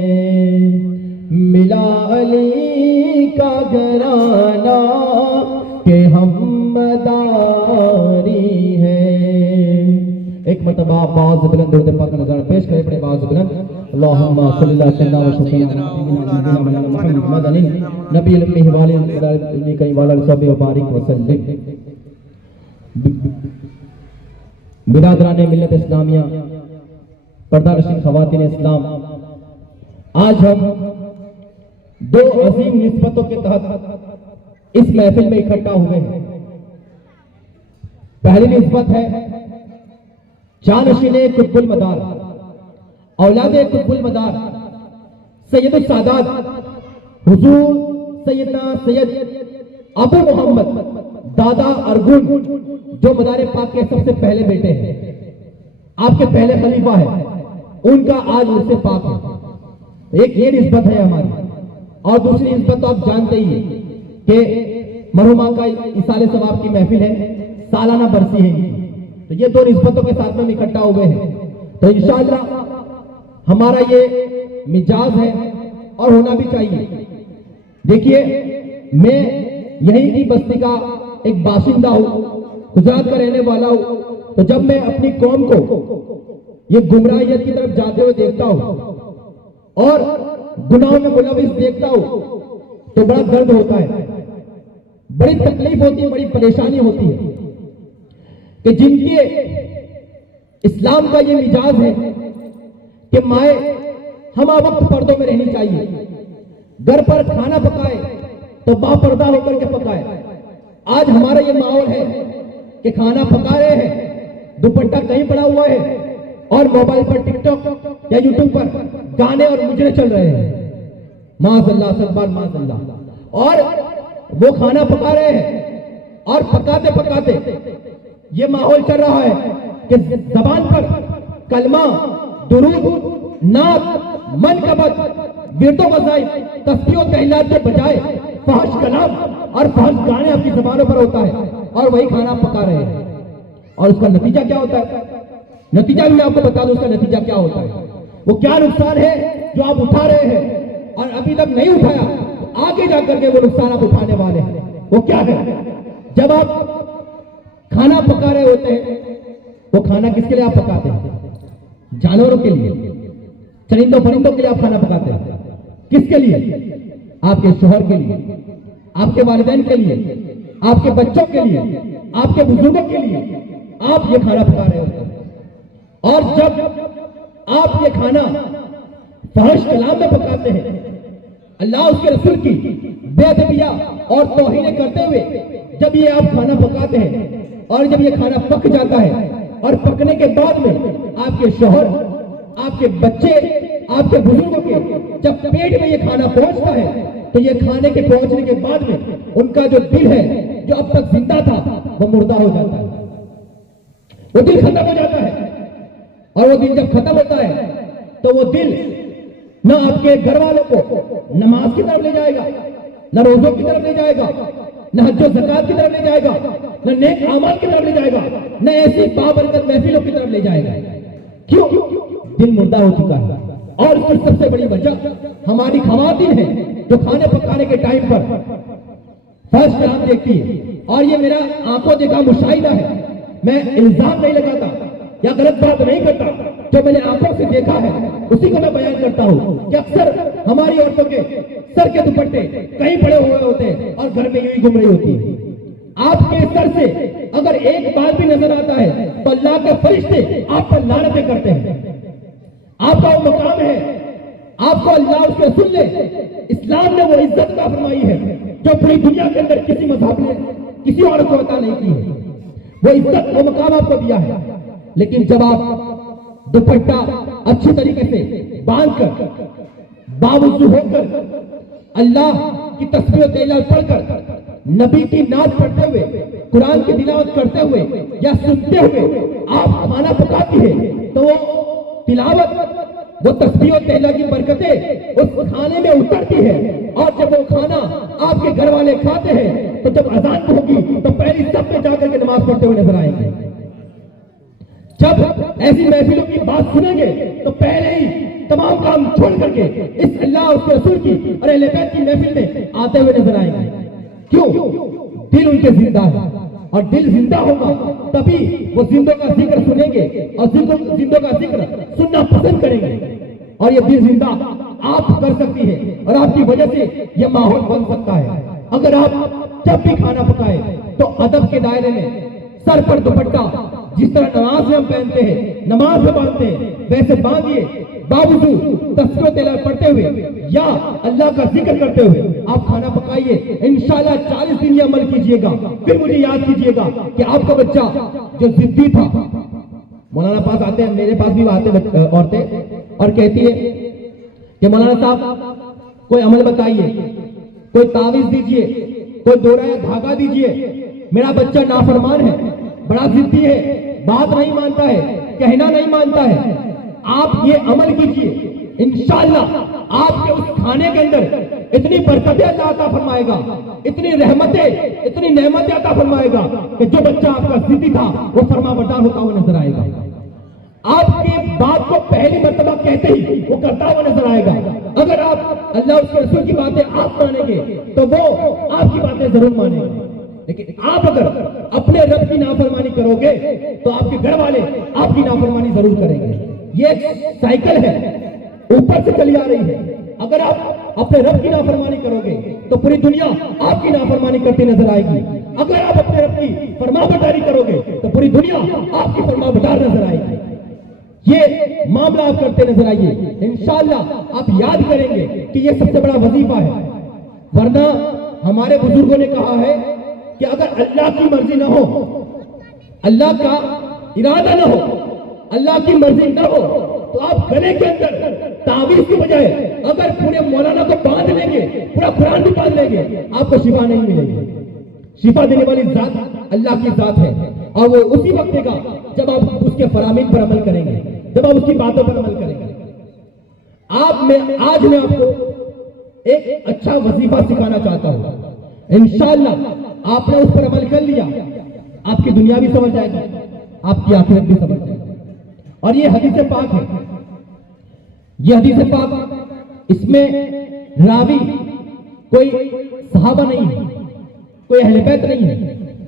मिला अली का घराना कि हम मदारी हैं। एक मरतबा बाज़ बुलंद दरूद पाक का नज़ारा पेश करें, बड़े बाज़ बुलंद। अल्लाहुम्मा सल्ली अला सय्यिदिना व सय्यिदिना मुहम्मद नबी अल-उम्मी व अला आलिहि व सल्लम व बारिक व सल्लिम। बिरादराने मिल्लत इस्लामिया, पर्दानशीन ख़वातीन इस्लाम, आज हम 2 अजीम निस्बतों के तहत इस महफिल में इकट्ठा हुए हैं। पहली निस्बत है जानशीन कुतुबुल मदार, औलाद कुतुबुल मदार, सैयद सादात हुजूर सैयदना सैयद अबू मोहम्मद दादा अरगुन, जो मदारे पाक के सबसे पहले बेटे हैं, आपके पहले खलीफा है, उनका आज उर्से पाक है। एक ये निस्बत है हमारी, और दूसरी निस्बत तो आप जानते ही हैं कि मरहुमा का इसाले सवाब की महफिल है, सालाना बरसी है। तो ये 2 निस्बतों के साथ में इकट्ठा हुए हैं। तो इंशाअल्लाह हमारा ये मिजाज है और होना भी चाहिए। देखिए, मैं यहीं की बस्ती का एक बाशिंदा हूं, गुजरात का रहने वाला हूं। तो जब मैं अपनी कौम को ये गुमराहियत की तरफ जाते हुए देखता हूं और गुनाहों में मुलविस देखता हूं तो बड़ा दर्द होता है, बड़ी तकलीफ होती है, बड़ी परेशानी होती है कि जिनके इस्लाम का ये मिजाज है कि माए हम वक्त पर्दों में रहनी चाहिए, घर पर खाना पकाए तो बापर्दा होकर के पकाए। आज हमारा ये माहौल है कि खाना पका रहे हैं, दुपट्टा कहीं पड़ा हुआ है और मोबाइल पर टिकटॉक या यूट्यूब पर गाने और मुजरे चल रहे हैं। माज़अल्लाह, सल्लल्लाहु माज़अल्लाह। और वो खाना पका रहे हैं और पकाते पकाते ये माहौल चल रहा है कि जबान पर कलमा, दुरूद, नात, मनकबत, विरदो वज़ाइफ, तस्बीह और तहलीलात के बजाय फहश कलाम और फहश गाने आपकी ज़बानों पर होता है, और वही खाना पका रहे हैं। और उसका नतीजा क्या होता है? नतीजा भी मैं आपको बता दूं, उसका नतीजा क्या होता है। वो क्या नुकसान है जो आप उठा रहे हैं, और अभी तक नहीं उठाया तो आगे जाकर के वो नुकसान आप उठाने वाले हैं। वो क्या है? जब आप खाना पका रहे होते हैं, वो खाना किसके लिए आप पकाते हैं? जानवरों के लिए, चरिंदों परिंदों के लिए आप खाना पकाते हैं। किसके लिए? आपके शोहर के लिए, आपके वालिदैन के लिए, आपके बच्चों के लिए, आपके बुजुर्गों के लिए आप ये खाना पका रहे होते हैं। और जब आप ये खाना फहश कलाम में पकाते हैं, अल्लाह उसके रसूल की बेअदबिया और तौहीन करते हुए जब ये आप खाना पकाते हैं और जब ये खाना पक जाता है और पकने के बाद में आपके शौहर, आपके बच्चे, आपके बुजुर्गों के जब पेट में ये खाना पहुंचता है तो ये खाने के पहुंचने के बाद में उनका जो दिल है जो अब तक जिंदा था वो मुर्दा हो जाता है, वो दिल खत्म हो जाता है। और वो दिल जब खत्म होता है तो वो दिल न आपके घर वालों को नमाज की तरफ ले जाएगा, न रोजों की तरफ ले जाएगा, न हज ज़कात की तरफ ले जाएगा, न नेक आमाल की तरफ ले जाएगा, न ऐसी बाबरकत महफिलों की तरफ ले जाएगा। क्यों? दिल मुर्दा हो चुका है। और इसकी सबसे बड़ी वजह हमारी खवातीन है जो खाने पकाने के टाइम पर फर्स्ट कलाम देखती है। और ये मेरा आंखों देखा मुशाहिदा है, मैं इल्जाम नहीं लगाता या गलत बात नहीं करता, जो मैंने आंखों से देखा है उसी को मैं बयान करता हूँ कि अक्सर हमारी औरतों के सर के दुपट्टे कहीं पड़े हुए होते हैं और घर में यूं ही घूम रही होती है। आपके सर से अगर एक बाल भी नजर आता है तो अल्लाह के फरिश्ते आप पर लानतें करते हैं। आपका वो मकाम है, आपको अल्लाह उसके रसूल ने, इस्लाम ने वो इज्जत का फरमाई है जो पूरी दुनिया के अंदर किसी मजहब ने किसी औरत को अता नहीं की है। वो इज्जत, वो मकाम आपको दिया है। लेकिन जब आप दुपट्टा अच्छी तरीके से बांधकर, बावजूद होकर, अल्लाह की तस्बीह तेलावत पढ़कर, नबी की नात पढ़ते हुए, कुरान की तिलावत करते हुए या सुनते हुए आप खाना पकाती है तो वो तिलावत, वो तस्बीह तेला की बरकतें उस खाने में उतरती है। और जब वो खाना आपके घर वाले खाते हैं तो जब अजान होगी तो पहली सब में जाकर के नमाज पढ़ते हुए नजर आएंगे। जब ऐसी महफिलों की बात सुनेंगे तो पहले ही तमाम काम छोड़ करके इस अल्लाह उसके रसूल की और अहले बैत की महफिल में आते हुए नजर आएंगे। क्यों? दिल उनके जिंदा है और दिल जिंदा होगा तभी वो जिंदों का जिक्र सुनेंगे और जिंदों का जिक्र सुनना पसंद करेंगे। और ये दिल जिंदा आप कर सकती है और आपकी वजह से ये माहौल बन सकता है। अगर आप जब भी खाना पकाए तो अदब के दायरे में सर पर दुपट्टा, जिस तरह नमाज में हम पहनते हैं, नमाज में बांधते हैं, वैसे बांधिए। बावजूद तस्बीह तिलावत पढ़ते हुए या अल्लाह का जिक्र करते हुए आप खाना पकाइए। इंशाल्लाह 40 दिन ये अमल कीजिएगा, फिर मुझे याद कीजिएगा कि आपका बच्चा जो जिद्दी था, मौलाना पास आते हैं, मेरे पास भी आते हैं औरतें और कहती है कि मौलाना साहब कोई अमल बताइए, कोई तावीज दीजिए, कोई दोरा या धागा दीजिए, मेरा बच्चा नाफरमान है, बड़ा जिद्दी है, बात नहीं मानता है, कहना नहीं मानता है। आप ये अमल कीजिए, इंशाअल्लाह आपके उस खाने के अंदर इतनी बरकतें अल्लाह अता फरमाएगा, इतनी रहमतें, इतनी नेमतें अता फरमाएगा कि जो बच्चा आपका जिद्दी था वो फरमाबरदार होता हुआ नजर आएगा। आपके बात को पहली मर्तबा कहते ही वो करता हुआ नजर आएगा। अगर आप अल्लाह उसके रसूल की बातें आप मानेंगे तो वो आपकी बातें जरूर मानेंगे। लेकिन आप अगर अपने रब की नाफरमानी करोगे तो आपके घर वाले आपकी नाफरमानी जरूर करेंगे। ये एक साइकिल है, ऊपर से चली आ रही है। अगर आप अपने रब की नाफरमानी करोगे तो पूरी दुनिया आपकी नाफरमानी करती नजर आएगी। अगर आप अपने रब की फरमाबरदारी करोगे तो पूरी दुनिया आपकी फरमाबरदार नजर आएगी। ये मामला आप करते नजर आइए, इंशाअल्लाह आप याद करेंगे कि ये सबसे बड़ा वजीफा है। वरना हमारे बुजुर्गों ने कहा है कि अगर अल्लाह की मर्जी ना हो, अल्लाह का इरादा ना हो, अल्लाह की मर्जी ना हो तो आप गले के अंदर तावीज की बजाय अगर पूरे मौलाना को बांध लेंगे, पूरा कुरान भी बांध लेंगे, आपको शिफा नहीं मिलेगी। शिफा देने वाली जात अल्लाह की जात है और वो उसी वक्त देगा जब आप उसके फरामीन पर अमल करेंगे, जब आप उसकी बातों पर अमल करेंगे। आज मैं आपको एक अच्छा वजीफा सिखाना चाहता हूं। इंशाअल्लाह आपने उस पर अमल कर लिया, आपकी दुनिया भी समझ जाएगी, आपकी आखिरत भी समझ जाएगी। और ये हदीस पाक है, ये हदीस पाक, इसमें रावी कोई सहाबा नहीं है, कोई अहले बैत नहीं है,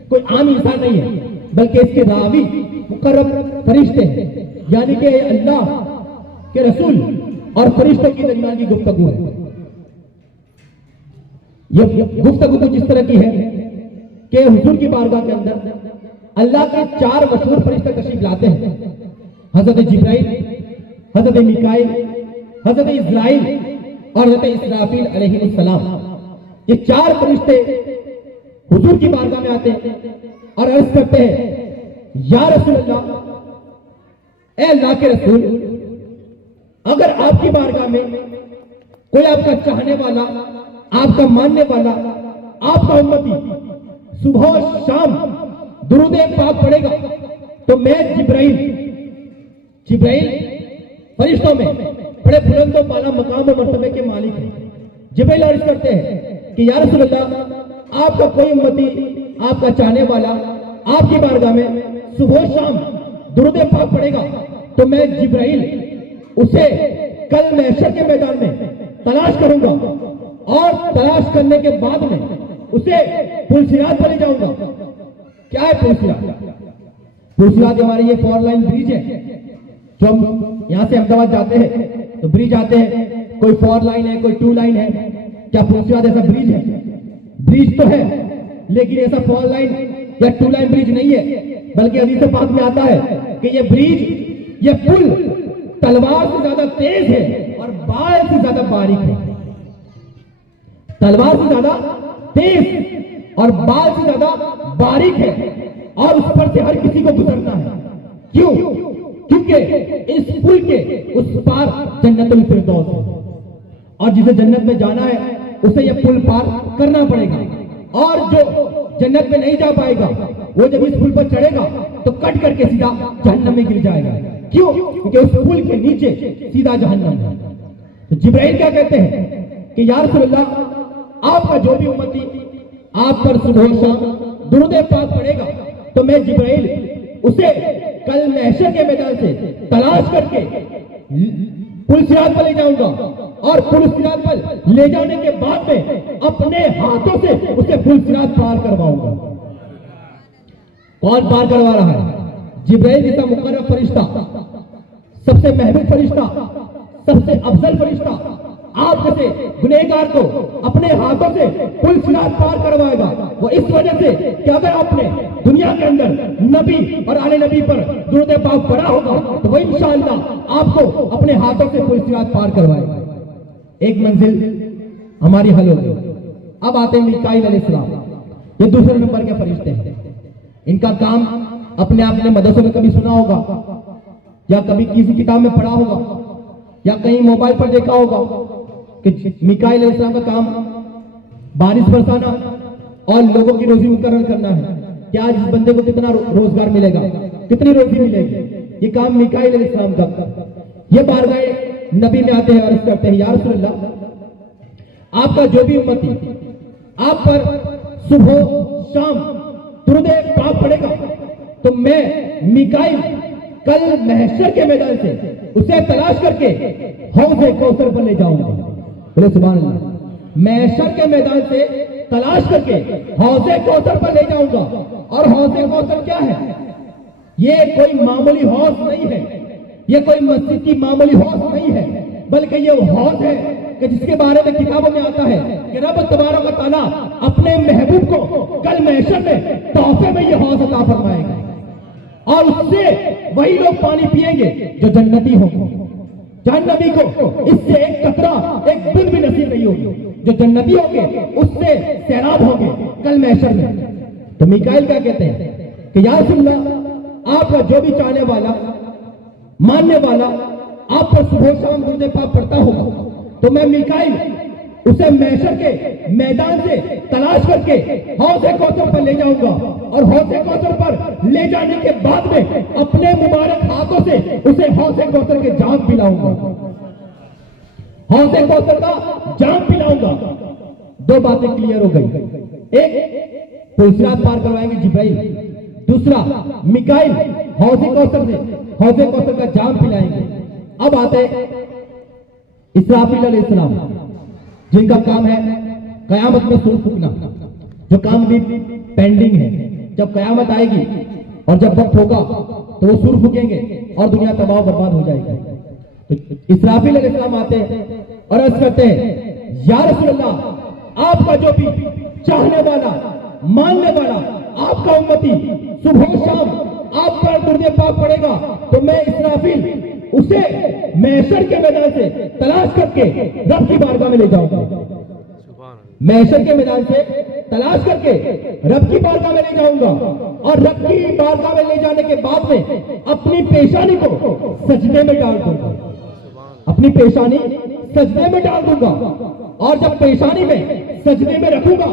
कोई आम इंसान नहीं है, बल्कि इसके रावी मुकर्रब फरिश्ते हैं, यानी कि अल्लाह के रसूल और फरिश्तों की दरमियान की गुफ्तगू है। ये गुफ्तगू कुछ इस तरह की है कि हुजूर की बारगाह के अंदर अल्लाह के 4 मशहूर फरिश्ते तशरीफ लाते हैं, हजरत जिब्राइल, हजरत मिकाइल, हजरत इस्राइल और हजरत इसराफील अलैहिस्सलाम। ये 4 फरिश्ते हुजूर की बारगाह में आते हैं और अर्ज करते हैं, या रसूल अल्लाह, ए अल्लाह के रसूल, अगर आपकी बारगाह में कोई आपका चाहने वाला, आपका मानने वाला, आपका उम्मती सुबह और शाम दुरूद पाक पढ़ेगा, तो मैं जिब्राइल फरिश्तों में बड़े बुलंदो बाला मकाम और मर्तबे के मालिक हैं। जिब्राइल अर्ज करते हैं कि या रसूल अल्लाह, आपका कोई उम्मती, आपका चाहने वाला आपकी बारगाह में सुबह शाम दुरूद पाक पढ़ेगा, तो मैं जिब्राइल उसे कल महशर के मैदान में तलाश करूंगा और तलाश करने के बाद में उसे पुलसिरात पर ले जाऊंगा। क्या है पुलसिरात? पुलसिरात हमारे ये 4 लाइन ब्रिज है, जो हम यहां से अहमदाबाद जाते हैं तो ब्रिज आते हैं, कोई 4 लाइन है, कोई 2 लाइन है। क्या पुलसिरात ऐसा ब्रिज है? ब्रिज तो है, लेकिन ऐसा 4 लाइन या 2 लाइन ब्रिज नहीं है, बल्कि हदीस पाक में आता है कि ये ब्रिज, ये पुल तलवार से ज्यादा तेज है और बाल से ज्यादा बारीक है। तलवार से ज्यादा तेज और बाल से ज्यादा बारीक है, और उस पर से हर किसी को गुजरना है। क्यों? क्योंकि इस पुल के उस पार जन्नतुल फिरदौस है, और जिसे जन्नत में जाना है उसे यह पुल पार करना पड़ेगा, और जो जन्नत में नहीं जा पाएगा वो जब इस पुल पर चढ़ेगा तो कट करके सीधा जहन्नम में गिर जाएगा। क्यों? क्योंकि उस पुल के नीचे सीधा जहन्नम है। तो जिब्राइल क्या कहते हैं कि या रसूल अल्लाह, आपका जो भी उम्मती आप पर सुबह शाम दुरूद पाक पढ़ेगा, तो मैं जिब्राइल उसे कल महशर के मैदान से तलाश करके पुलसिरात पर ले जाऊंगा, और पुलसिरात पर ले जाने के बाद में अपने हाथों से उसे पुलसिरात पार करवाऊंगा। कौन पार करवा रहा है? जिब्राइल जैसा मुकर्रब फरिश्ता, सबसे महबूब फरिश्ता, सबसे अफजल फरिश्ता आप जैसे गुनहगार को अपने हाथों से पुलसिरात पार करवाएगा। वो इस वजह से कि अगर आपने दुनिया के अंदर नबी और आले नबी पर दुरूद पाक पढ़ा होगा, तो वो इंशाअल्लाह आपको अपने हाथों से पुलसिरात पार करवाएगा। एक मंजिल हमारी हल हो गई। अब आते हैं मिकाईल अलैहिस्सलाम। ये दूसरे नंबर के फरिश्ते हैं। इनका काम अपने आपने मदरसों में कभी सुना होगा, या कभी किसी किताब में पढ़ा होगा, या कहीं मोबाइल पर देखा होगा कि मिकाईल अलैहिस्सलाम का काम बारिश बरसाना और लोगों की रोजी मुकर्रर करना है। क्या आज इस बंदे को कितना रोजगार मिलेगा, कितनी रोजी मिलेगी? ये काम मिकाईल अलैहिस्सलाम का। ये बारगाह नबी में आते हैं और करते हैं, या रसूल अल्लाह, आपका जो भी उम्मती आप पर सुबह शाम दुरूद पाक पढ़ेगा, तो मैं मिकाईल कल महशर के मैदान से उसे तलाश करके हौज़े कौसर पर ले जाऊंगा। बोले सुभान अल्लाह। महशर के मैदान से तलाश करके हौज़े कौसर पर ले जाऊंगा। और हौज़े कौसर क्या है? ये कोई मामूली हौज नहीं है, ये कोई मस्जिद की मामूली हौज नहीं है, बल्कि ये हौज है कि जिसके बारे में किताबों में आता है कि रब तबारक व तआला अपने महबूब को कल महशर में तोहफे में ये हौज अता फरमाएगा, और उससे वही लोग पानी पिएंगे जो जन्नती होंगे। जन्नती को इससे एक कतरा, एक बूंद भी नसीब नहीं होगी। जो जन्नती होंगे उससे सैराब होंगे कल महशर में। तो मिकाईल क्या कहते हैं कि या रसूल अल्लाह, आपका जो भी चाहने वाला, मानने वाला आप पर सुबह शाम दुरूद पाक पढ़ता होगा, तो मैं मिकाईल उसे महशर के मैदान से तलाश करके हौज़े कौसर पर ले जाऊंगा, और हौज़े कौसर पर ले जाने के बाद में अपने मुबारक हाथों से उसे हौज़े कौसर के जाम पिलाऊंगा। हौज़े कौसर का जाम पिलाऊंगा। 2 बातें क्लियर हो गई। एक, पुलसिरात पार करवाएंगे जिब्राइल। दूसरा, मिकाईल हौज़े कौसर का जाम पिलाएंगे। अब आते इसराफील अलैहिस्सलाम, जिनका काम है कयामत में सूर फूकना। जो काम भी पेंडिंग है, जब कयामत आएगी और जब वक्त होगा तो वो सुर फूकेंगे और दुनिया तबाह बर्बाद हो जाएगी। तो इसराफील अलैहिस्सलाम आते हैं और अर्ज करते हैं, या रसूल अल्लाह, आपका जो भी चाहने वाला, मानने वाला, आपका उम्मती सुबह शाम आप पर दुर्दे पाक पड़ेगा तो मैं इसराफील उसे महशर के मैदान से तलाश करके रब की बारगाह में ले जाऊंगा। महशर के मैदान से तलाश करके रब की बारगाह में ले जाऊंगा और रब की बारगाह में ले जाने के बाद में अपनी पेशानी को सजदे में डाल दूंगा। अपनी पेशानी सजदे में डाल दूंगा और जब पेशानी में सजदे में रखूंगा,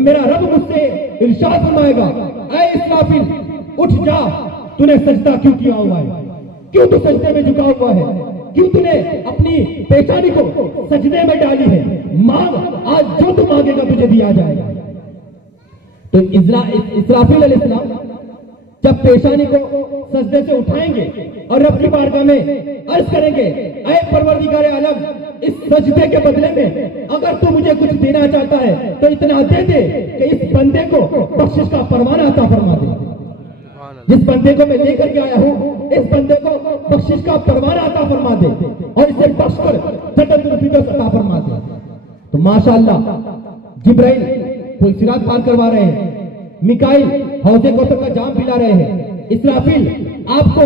मेरा रब मुझसे इरशाद फरमाएगा, ऐ इसराफील उठ जा, तूने सजदा क्यों किया हुआ है? क्यों तू सजदे में झुका हुआ है? क्यों तूने अपनी पेशानी को सजदे में डाली है? मांग, आज जो तू मांगेगा तुझे दिया जाएगा। तो इसराफील अलैहिस्सलाम जब पेशानी को सजदे से उठाएंगे और रब की बारगाह में अर्ज करेंगे, ऐ परवरदिगार आलम, इस सजदे के बदले में अगर तू मुझे कुछ देना चाहता है तो इतना दे दे कि इस बंदे को बख्शिश का परवाना अता फरमा दे। जिस बंदे को मैं लेकर के आया हूँ, इस बंदे को बख्शिश का परवाना अता फरमा दे और इसे बख्श कर जन्नतुल फिरदौस अता फरमा दे। तो माशाअल्लाह जिब्राइल पुल सिरात पार करवा रहे हैं, मिकाइल हौज़े कौसर का जाम पिला रहे हैं, इसराफील आपको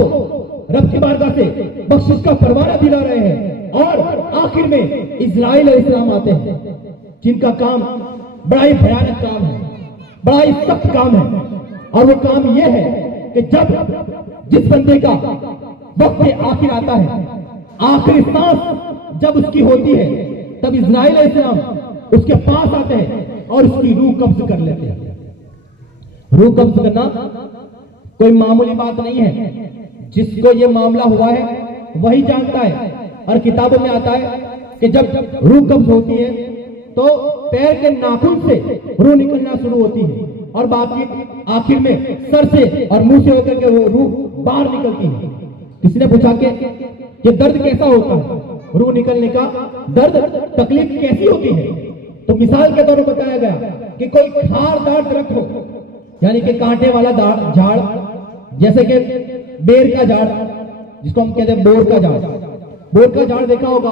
रब की बारगाह से बख्शिश का परवाना दिला रहे हैं और आखिर में इस्राइल अलैहिस्सलाम आते हैं, जिनका काम बड़ा ही भयानक काम है, बड़ा ही सख्त काम है। और वो काम यह है कि जब जिस बंदे का वक्त आखिर आता है, आखिरी सांस जब उसकी होती है, तब इस्राइल अलैहिस्सलाम उसके पास आते हैं और उसकी रूह कब्ज कर लेते हैं। रूह कब्ज करना कोई मामूली बात नहीं है। जिसको ये मामला हुआ है वही जानता है। और किताबों में आता है कि जब रूह कब्ज होती है तो पैर के नाखून से रूह निकलना शुरू होती है और बाकी आखिर में सर से और मुंह से होकर के वो रूह बाहर निकलती है। किसी ने पूछा कि ये दर्द कैसा होता है, रूह निकलने का दर्द, तकलीफ कैसी होती है? तो मिसाल के तौर पर बताया गया कि कोई खारदार दरख्त हो, यानी कि कांटे वाला झाड़, जैसे कि बेर का झाड़, जिसको हम कहते हैं बोर का झाड़। बोर का झाड़ देखा होगा,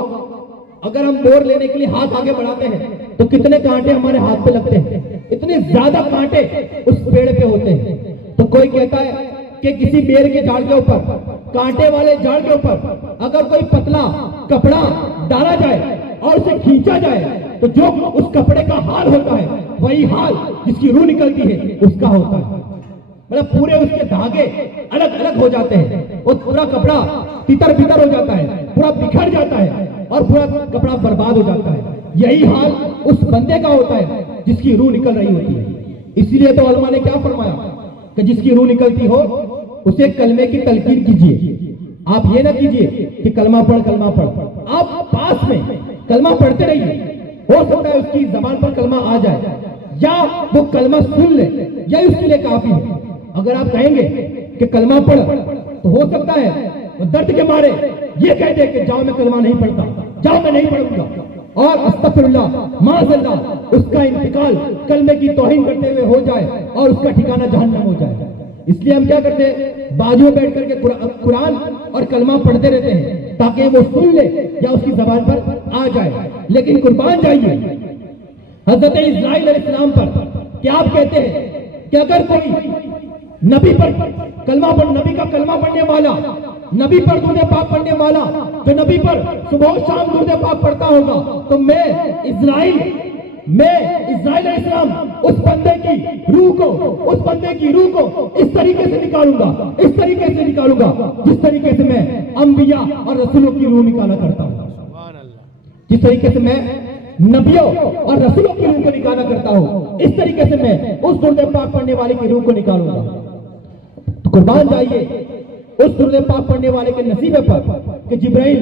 अगर हम बोर लेने के लिए हाथ आगे बढ़ाते हैं तो कितने कांटे हमारे हाथ पे लगते हैं, इतने ज्यादा कांटे उस पेड़ पे होते हैं। तो कोई कहता है कि किसी बेर के झाड़ के ऊपर, कांटे वाले झाड़ के ऊपर अगर कोई पतला कपड़ा डाला जाए और उसे खींचा जाए तो जो उस कपड़े का हाल होता है वही हाल जिसकी रूह निकलती है उसका होता है। मतलब पूरे उसके धागे अलग अलग हो जाते हैं, वो पूरा कपड़ा तितर बितर हो जाता है, पूरा बिखर जाता है और पूरा कपड़ा बर्बाद हो जाता है। यही हाल उस बंदे का होता है जिसकी रूह निकल रही होती है। इसीलिए तो उलमा ने क्या फरमाया कि जिसकी रूह निकलती हो उसे कलमे की तलकीन कीजिए। आप ये ना कीजिए कि कलमा पढ़, आप पास में कलमा पढ़ते रहिए। हो सकता है उसकी जबान पर कलमा आ जाए या वो कलमा सुन ले, यही उसके लिए काफी है। अगर आप कहेंगे कि कलमा पढ़ तो हो सकता है वो दर्द के मारे ये कह दे कि जाओ मैं कलमा नहीं पढ़ता, जाओ मैं नहीं पढ़ूंगा और अस्तगफिरुल्लाह माअज़ल्लाह उसका इंतकाल कलमे की तौहीन करते हुए हो जाए और उसका ठिकाना जहन्नम हो जाए। इसलिए हम क्या करते हैं, बाजू में बैठ करके कुरान और कलमा पढ़ते रहते हैं ताकि वो सुन ले या उसकी जबान पर आ जाए। लेकिन कुर्बान जाइए हजरत इस्राइल अलैहिस्सलाम पर क्या आप कहते हैं कि अगर कोई नबी पर कलमा पढ़, नबी का कलमा पढ़ने वाला, नबी पर दुरूद पाक पढ़ने वाला, जो नबी पर सुबह शाम दुरूद पाक पढ़ता होगा, तो मैं इस्राइल अलैहिस्सलाम उस बंदे की रूह को इस तरीके से निकालूंगा जिस तरीके से मैं अंबिया और रसूलों की रूह निकाला करता हूँ। जिस तरीके से मैं नबियों और रसूलों की रूह को निकाला करता हूँ, इस तरीके से मैं उस दुरूद पाक पढ़ने वाले की रूह को निकालूंगा। तो कुर्बान जाइए उस दुरूद पाक पढ़ने वाले के नसीबे पर कि जिब्राइल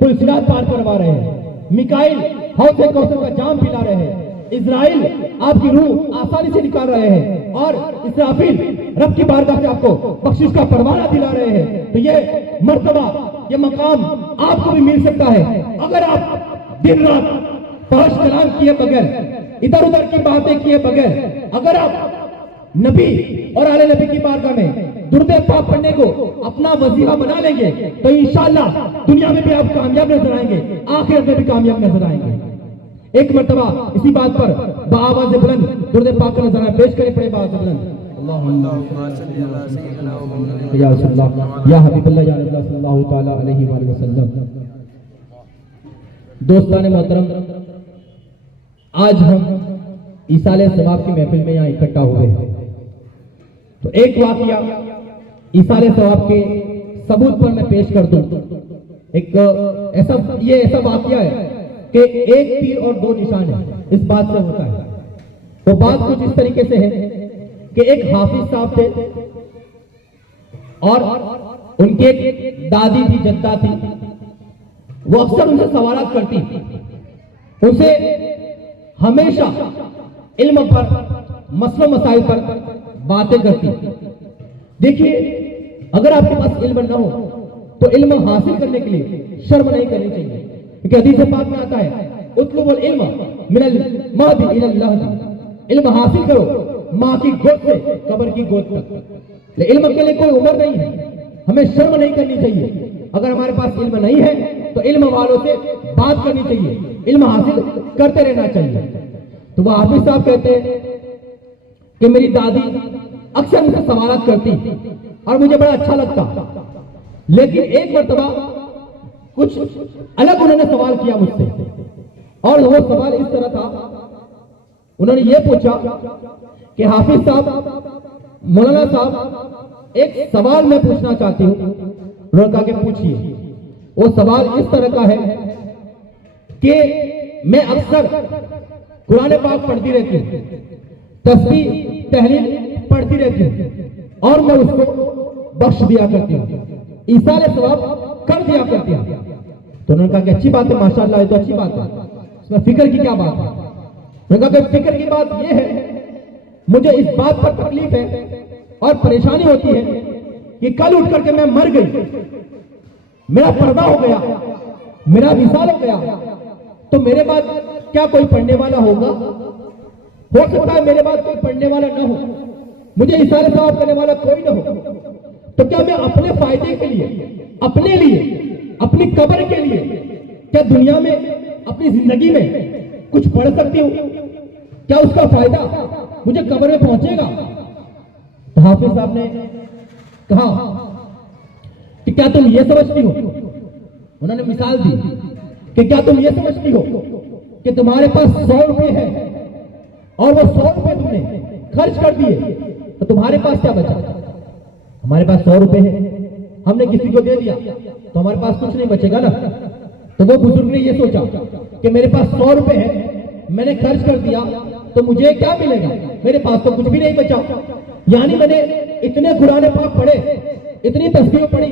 पुल सिरात पार करवा रहे हैं, मिकाइल हौज़े कौसर का जाम पिला रहे हैं, इस्राइल आपकी रूह आसानी से निकाल रहे हैं और इसराफील रब की बारगाह से आपको बख्शिश का परवाना दिला रहे हैं। तो ये मर्तबा, ये मकाम आपको भी मिल सकता है अगर आप दिन रात पांच कलाम किए बगैर इधर उधर की बातें किए बगैर अगर आप नबी और आले नबी की बारगाह में दुरूद पाक पढ़ने को अपना वजीफा बना लेंगे तो इंशाअल्लाह दुनिया में भी आप कामयाब नजर आएंगे, आखिरत में भी कामयाब नजर आएंगे। एक मर्तबा इसी बात पर बाआवाज़ बुलंद दुरूद पाक का नजराना पेश करें, पड़े बाआवाज़ बुलंद या रसूलल्लाह या हबीबल्लाह या नबी सल्लल्लाहु तआला अलैहि वसल्लम। दोस्तान मोहतरम, आज हम ईसाले सवाब की महफिल में यहाँ इकट्ठा हुए हैं। तो एक वाकया ईसाले सवाब के सबूत पर मैं पेश कर दूं। एक ऐसा वाकया है कि एक तीर और दो निशान है, इस बात से होता है। वो बात कुछ इस तरीके से है कि एक हाफिज साहब थे और उनकी एक दादी थी, जद्दा थी। वो अक्सर उनसे सवालात करती, उनसे हमेशा इल्म पर, मसलो मसाइल पर बातें करती। देखिए, अगर आपके पास इल्म न हो तो इल्म हासिल करने के लिए शर्म नहीं करनी चाहिए, क्योंकि हदीस पाक में आता है उतलुबुल इल्म मिनल महदी इलल लहदी। इल्म हासिल करो माँ की गोद से कब्र की गोद तक। इल्म के लिए कोई उम्र नहीं है, हमें शर्म नहीं करनी चाहिए। अगर हमारे पास इल्म नहीं है तो इल्म वालों से बात करनी चाहिए, इल्म हासिल करते रहना चाहिए। तो वह हाफिज साहब कहते हैं कि मेरी दादी अक्सर मुझसे सवालात करती और मुझे बड़ा अच्छा लगता, लेकिन एक मर्तबा कुछ अलग उन्होंने सवाल किया मुझसे, और वो सवाल इस तरह था। उन्होंने ये पूछा कि हाफिज साहब, मौलाना साहब, एक सवाल मैं पूछना चाहती हूँ। उन्होंने कहा कि पूछिए। वो सवाल इस तरह का है कि मैं अक्सर कुरान पाक पढ़ती रहती हूँ, तस्बीह तहलील पढ़ती रहती हूँ और मैं उसको बख्श दिया करती हूँ, ईसाले सवाब कर दिया करती हूँ। तो उन्होंने कहा कि अच्छी बात है, माशाअल्लाह, ये तो अच्छी बात है, इसमें फिक्र की क्या बात है? उन्होंने कहा कि फिक्र की बात यह है, मुझे इस बात पर तकलीफ है और परेशानी होती है कि कल उठ करके मैं मर गई, मेरा पर्दा हो गया, मेरा विसाल हो गया, तो मेरे बाद क्या कोई पढ़ने वाला होगा? हो सकता है मेरे बाद कोई पढ़ने वाला ना हो, मुझे इशारे सवाब करने वाला कोई ना हो, तो क्या मैं अपने फायदे के लिए, अपने लिए, अपनी कब्र के लिए, क्या दुनिया में, अपनी जिंदगी में कुछ पढ़ सकती हूँ? क्या उसका फायदा मुझे कब्र में पहुंचेगा? तो हाफिज साहब ने कहा कि क्या तुम ये समझती हो? उन्होंने मिसाल दी कि क्या तुम ये समझती हो कि तुम्हारे पास 100 रुपए है और वो 100 रुपए तुमने खर्च कर दिए, तो तुम्हारे पास क्या बचा? हमारे पास 100 रुपए है, हमने किसी को दे दिया तो हमारे पास कुछ नहीं बचेगा ना। तो वो बुजुर्ग ने ये सोचा कि मेरे पास 100 रुपए है, मैंने खर्च कर दिया तो मुझे क्या मिलेगा? मेरे पास तो कुछ भी नहीं बचा। यानी मैंने इतने कुरान पाक पढ़े, इतनी तस्बीह पढ़ी,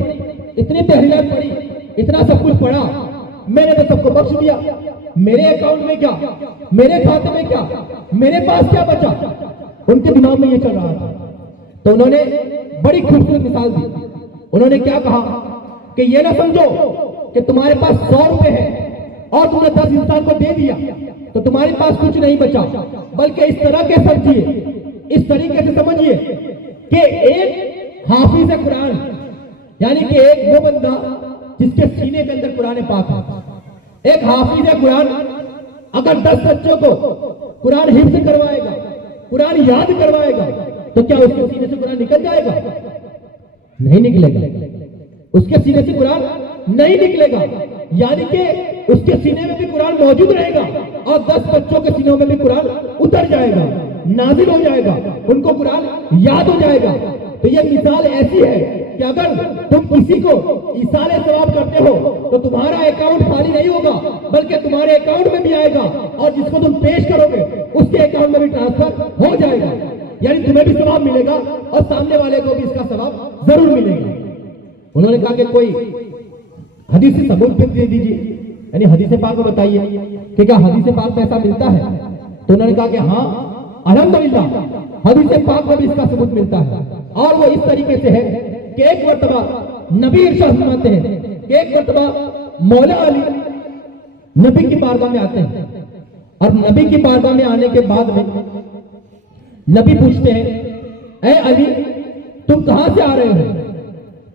इतनी तहरीलात पढ़ी, इतना सब कुछ पढ़ा, मैंने तो सबको बख्श दिया। मेरे अकाउंट में क्या, मेरे खाते में क्या, मेरे पास क्या बचा? उनके दिमाग में ये चल रहा था। तो उन्होंने बड़ी खूबसूरत मिसाल दी। उन्होंने क्या कहा कि ये ना समझो कि तुम्हारे पास 100 रुपए है और तुमने 10 इंसान को दे दिया तो तुम्हारे पास कुछ नहीं बचा, बल्कि इस तरह के समझिए, इस तरीके से समझिए कि एक हाफिज कुरान, यानी कि एक वो बंदा जिसके सीने के अंदर कुरान पाक है, एक हाफिज कुरान अगर 10 बच्चों को कुरान हिफ्ज करवाएगा, कुरान याद करवाएगा, तो क्या उसके सीने से कुरान निकल जाएगा? नहीं निकलेगा। उसके सीने से कुरान नहीं निकलेगा, यानी कि उसके सीने में भी कुरान मौजूद रहेगा और 10 बच्चों के सीनों में भी कुरान उतर जाएगा, नाजिल हो जाएगा, उनको कुरान याद हो जाएगा। तो ये मिसाल ऐसी है कि अगर तुम किसी को इसाले सवाब करते हो तो तुम्हारा अकाउंट खाली नहीं होगा, बल्कि तुम्हारे अकाउंट में भी आएगा और जिसको तुम पेश करोगे उसके अकाउंट में भी ट्रांसफर हो जाएगा, यानी तुम्हें भी सवाब मिलेगा और सामने वाले को भी इसका सवाब जरूर मिलेगा। उन्होंने कहा कि कोई हदीस से सबूत दे दीजिए, यानी हदीस पाक में बताइए कि क्या हदीस पाक में ऐसा मिलता है? तो उन्होंने कहा कि हाँ, अल्हम्दुलिल्लाह हदीस पाक में भी इसका सबूत मिलता है। और वो इस तरीके से है कि एक मर्तबा नबी इरशाद फरमाते हैं कि एक मरतबा मौला अली नबी की बारगाह में आते हैं और नबी की बारगाह में आने के बाद में नबी पूछते हैं, ए अली तुम कहां से आ रहे हो?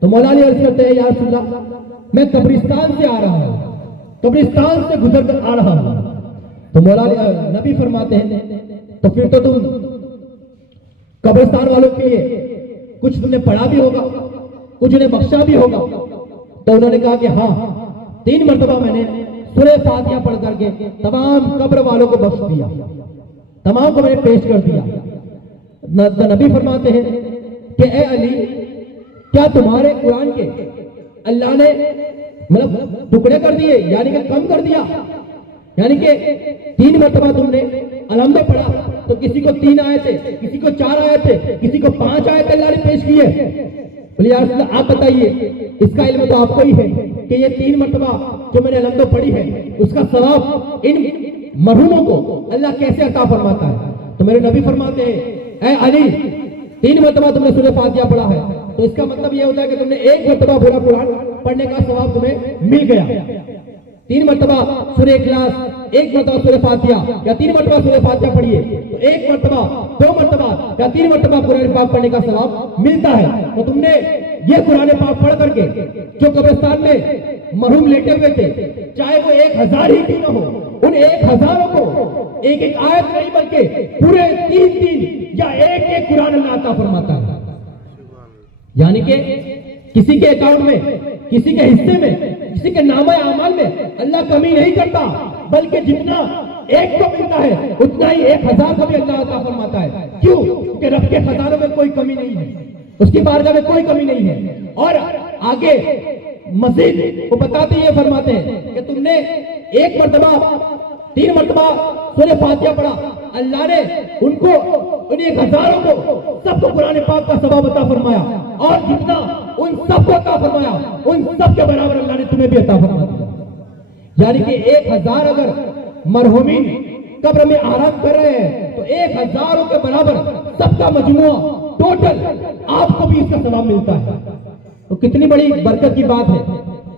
तो मौला अली अर्ज करते हैं, या रसूल अल्लाह मैं कब्रिस्तान से आ रहा हूं, कब्रिस्तान से गुजर कर आ रहा हूं। तो मौला नबी फरमाते हैं, तो फिर तो तुम कब्रिस्तान वालों के लिए कुछ तुमने पढ़ा भी होगा, कुछ उन्हें बख्शा भी होगा। तो उन्होंने कहा कि हाँ, 3 मरतबा मैंने सूरह फातिहा पढ़ करके तमाम कब्र वालों को बख्श दिया, तमाम को मैंने पेश कर दिया। नबी फरमाते हैं कि ए अली क्या तुम्हारे कुरान के अल्लाह ने मतलब टुकड़े कर दिए, यानी कि कम कर दिया? यानी कि 3 मरतबा तुमने अलहम्द पढ़ा तो किसी को 3 आए थे, किसी को 4 आए थे, किसी को 5 आए थे, अल्लाह ने पेश किए। बोले या रसूल अल्लाह आप बताइए, इसका इल्म तो आपको ही है कि ये 3 मरतबा जो मैंने अलहम्द पढ़ी है उसका सवाब इन मरहूमों को अल्लाह कैसे अता फरमाता है? तो मेरे नबी फरमाते हैं, ए अली 3 मरतबा तुमने सूरह फातिहा पढ़ा है तो इसका मतलब यह होता है कि तुमने 1 मरतबा पूरा कुरान पढ़ने का सवाब तुम्हें मिल गया। 3 मरतबा सूरह इखलास, 1 मरतबा सूरह फातिहा या 3 मरतबा सूरह फातिहा पढ़िए तो 1 मरतबा, 2 मरतबा या 3 मरतबा कुरान पाक पढ़ने का सवाब मिलता है। तो तुमने ये कुरान पाक पढ़ करके जो कब्रिस्तान में मरहूम लेटे हुए थे, चाहे वो 1000 ही क्यों न हो, उन 1000 को एक एक आयत नहीं बल्कि पूरे 3 या एक कुरान अल्लाह अता फरमाता है। यानी कि किसी के अकाउंट में, किसी के हिस्से में, किसी के नामे आमाल में अल्लाह कमी नहीं करता, बल्कि जितना एक को मिलता है उतना ही 1000 को भी अल्लाह अता फरमाता है। क्यों? क्योंकि रब के खजानों में कोई कमी नहीं है, उसकी बारगाह में कोई कमी नहीं है। और आगे मजीद वो बताते ये फरमाते हैं कि तुमने 1 मरतबा, 3 मरतबा सूरह फातिहा पढ़ा, अल्लाह ने उनको, उन 1000 को सबको कुरान पाक का सवाब अता फरमाया, और जितना उन सबको अता फरमाया उन सब के बराबर अल्लाह ने तुम्हें भी अता फरमा दिया। यानी कि 1000 अगर मरहूमीन कब्र में आराम कर रहे हैं तो 1000 के बराबर सबका मजमुआ टोटल आपको भी इसका सवाब मिलता है। तो कितनी बड़ी बरकत की बात है,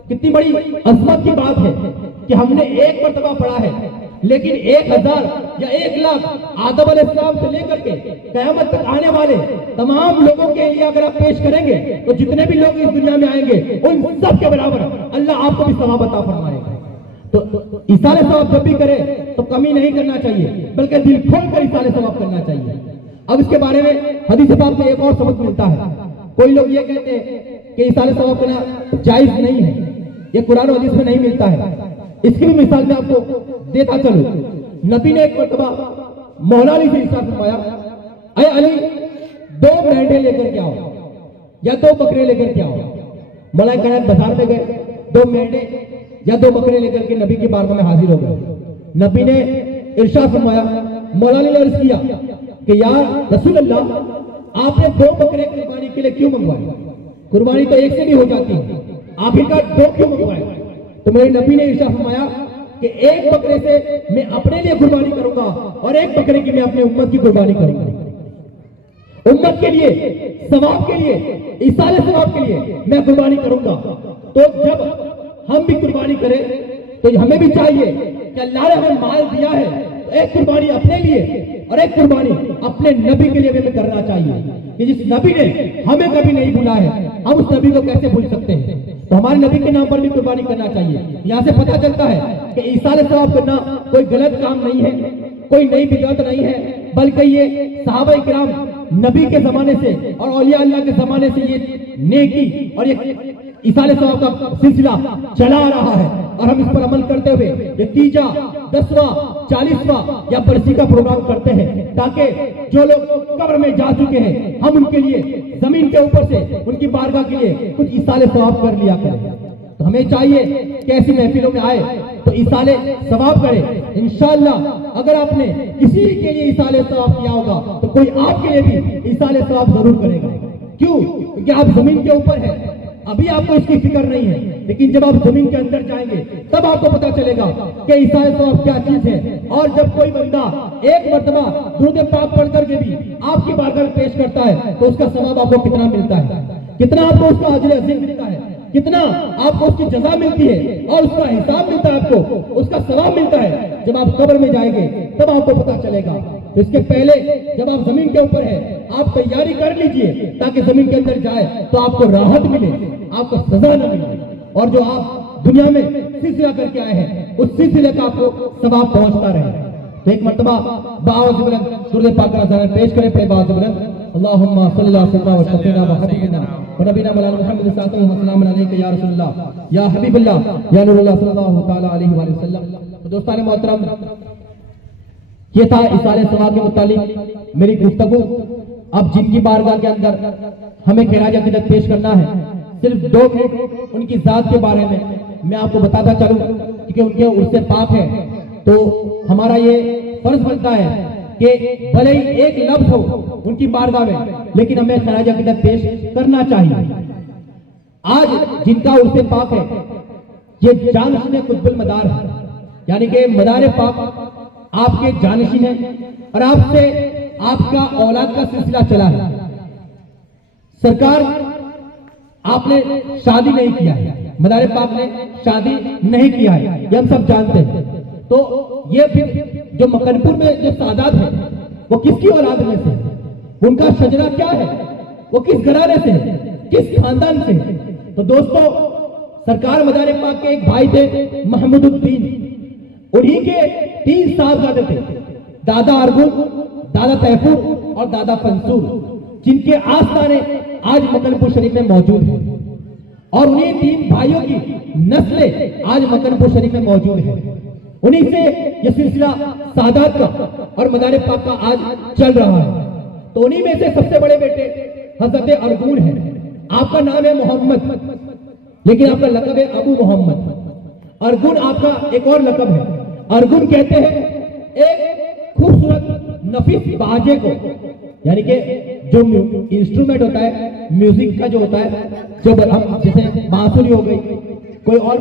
कितनी बड़ी अजमत की बात है कि हमने 1 मरतबा पढ़ा है, लेकिन 1000 या 1,00,000 आदम अलैहिस्सलाम से लेकर के क़यामत तक आने वाले तमाम लोगों के लिए अगर आप पेश करेंगे तो जितने भी लोग इस दुनिया में आएंगे उन सब के बराबर अल्लाह आपको भी सवाब अता फरमाएगा। तो इसाले सवाब जब भी करे तो कमी नहीं करना चाहिए, बल्कि दिल खोल कर इसाले सवाब करना चाहिए। अब इसके बारे में हदीस पाक में एक और सबक मिलता है। कोई लोग ये कहते हैं कि इसाले सवाब करना जायज नहीं है, ये कुरान और हदीस में नहीं मिलता है। इसकी भी मिसाल मैं आपको देता चलूं। नबी ने एक मरतबा मौला अली से इरशाद फरमाया, अय अली 2 मेंढे लेकर के आओ या 2 बकरे लेकर के आओ। मौला कायनात बाजार में गए, 2 मेंढे या 2 बकरे लेकर के नबी की बारगाह में हाजिर हो गए। नबी ने इरशाद फरमाया, मौला अली ने अर्ज किया कि या रसूल अल्लाह आपने 2 बकरे कुर्बानी के लिए क्यों मंगवाए? कुर्बानी तो एक से भी हो जाती है, आखिरकार 2 क्यों मंगवाए? तो मेरे नबी ने इरशाद फरमाया कि 1 बकरे से मैं अपने लिए कुर्बानी करूंगा और 1 बकरे की मैं अपने उम्मत की कुर्बानी करूंगा। उम्मत के लिए, सवाब के लिए, इसाले सवाब के लिए मैं कुर्बानी करूंगा। तो जब हम भी कुर्बानी करें तो हमें भी चाहिए कि अल्लाह ने हमें माल दिया है तो एक कुर्बानी अपने लिए और एक कुर्बानी अपने नबी के लिए हमें करना चाहिए कि जिस नबी ने हमें कभी नहीं भूला है हम उस नबी को कैसे भूल सकते हैं। तो हमारे नबी के नाम पर भी कुर्बानी करना चाहिए। यहाँ से पता चलता है कि इसाले सवाब करना कोई गलत काम नहीं है, कोई नई बिदअत नहीं है, बल्कि ये सहाबा किराम नबी के जमाने से और औलिया अल्लाह के जमाने से ये नेकी और ये इसाले सवाब का सिलसिला चला आ रहा है और हम इस पर अमल करते हुए ये 3वां, 10वां, 40वां या बरसी का प्रोग्राम करते हैं ताकि जो लोग कब्र में जा चुके हैं हम उनके लिए जमीन के ऊपर से उनकी बारगाह के लिए कुछ इसाले सवाब कर लिया करें। तो हमें चाहिए कि ऐसी महफिलों में आए तो इसाले सवाब करें। इंशाअल्लाह अगर आपने किसी के लिए इसाले सवाब किया होगा तो कोई आपके लिए भी इसाले सवाब जरूर करेगा। क्यों? क्योंकि आप जमीन के ऊपर है, अभी आपको इसकी फिक्र नहीं है, लेकिन जब आप जमीन के अंदर जाएंगे तब आपको पता चलेगा कि इसाले सवाब क्या चीज है। और जब कोई बंदा 1 मरतबा दुरूद पाक पढ़ करके भी आपकी बारगाह में पेश करता है तो उसका सवाब आपको कितना मिलता है, कितना आपको उसका अजर अजीम मिलता है, कितना आपको उसकी जजा मिलती है और उसका हिसाब मिलता है, आपको उसका सवाब मिलता है। जब आप कब्र में जाएंगे तब आपको पता चलेगा। तो इसके पहले जब आप जमीन के ऊपर है, आप तैयारी कर लीजिए ताकि जमीन के अंदर जाए तो आपको राहत मिले, आपको सजा न मिले, और जो आप दुनिया में सिलसिला करके आए हैं उस सिलसिले का आपको सवाब पहुंचता रहे। तो एक मर्तबा बावज बुलंद दुरूद पाक का नज़ारा पेश करें। पे बावज बुलंद अल्लाहुम्मा सल्ली अला सय्यिदिना व शफीना व हबीबिना व नबीना मौलाना मुहम्मद सल्लल्लाहु अलैहि वसल्लम अलैका या रसूलल्लाह या हबीबल्लाह या नूरुल्लाह सल्लल्लाहु तआला अलैहि वसल्लम। तो दोस्तान मोहतरम, ये था इसाले सवाब के मुतालिक मेरी गुफ्तगू। अब जिनकी बारगाह के अंदर हमें खिराज अकीदत पेश करना है, सिर्फ 2 मिनट उनकी जात के बारे में मैं आपको बताता चलूं, क्योंकि उनके उर्से पाक है। तो हमारा ये फर्ज बनता है कि भले ही एक लफ्ज हो उनकी बारगाह में, लेकिन हमें खिराज अकीदत पेश करना चाहिए। आज जिनका उर्से पाक है ये जानशीन कुतुबुल मदार है, यानी कि मदार पाक आपके जानशीन है और आपसे आपका औलाद का सिलसिला चला है। सरकार आपने शादी नहीं किया है, मदार पाक ने शादी नहीं किया है, ये हम सब जानते हैं। तो ये फिर जो मकनपुर में जो सादात है वो किसकी औलाद में से, उनका शजरा क्या है, वो किस घराने से है, किस खानदान से है। तो दोस्तों, सरकार मदार पाक के एक भाई थे महमूदुद्दीन, उन्हीं के 3 साहबजादे थे, दादा अरगुन, दादा तैफूर और दादा फंसूर, जिनके आस्थाने आज मकनपुर शरीफ में मौजूद है। और उन्हीं 3 भाइयों की नस्लें आज मकनपुर शरीफ में मौजूद है। उन्हीं से यह सिलसिला सादात का और मदार पाक का आज चल रहा है। तो उन्हीं में से सबसे बड़े बेटे हजरत अरगुन है। आपका नाम है मोहम्मद, लेकिन आपका लकब है अबू मोहम्मद। अरगुन आपका एक और लकब है। अरगुन कहते हैं एक खूबसूरत नफीस बाजे को, यानी कि जो इंस्ट्रूमेंट होता है, म्यूजिक का जो होता है, जब हम जैसे बांसुरी हो गई, कोई और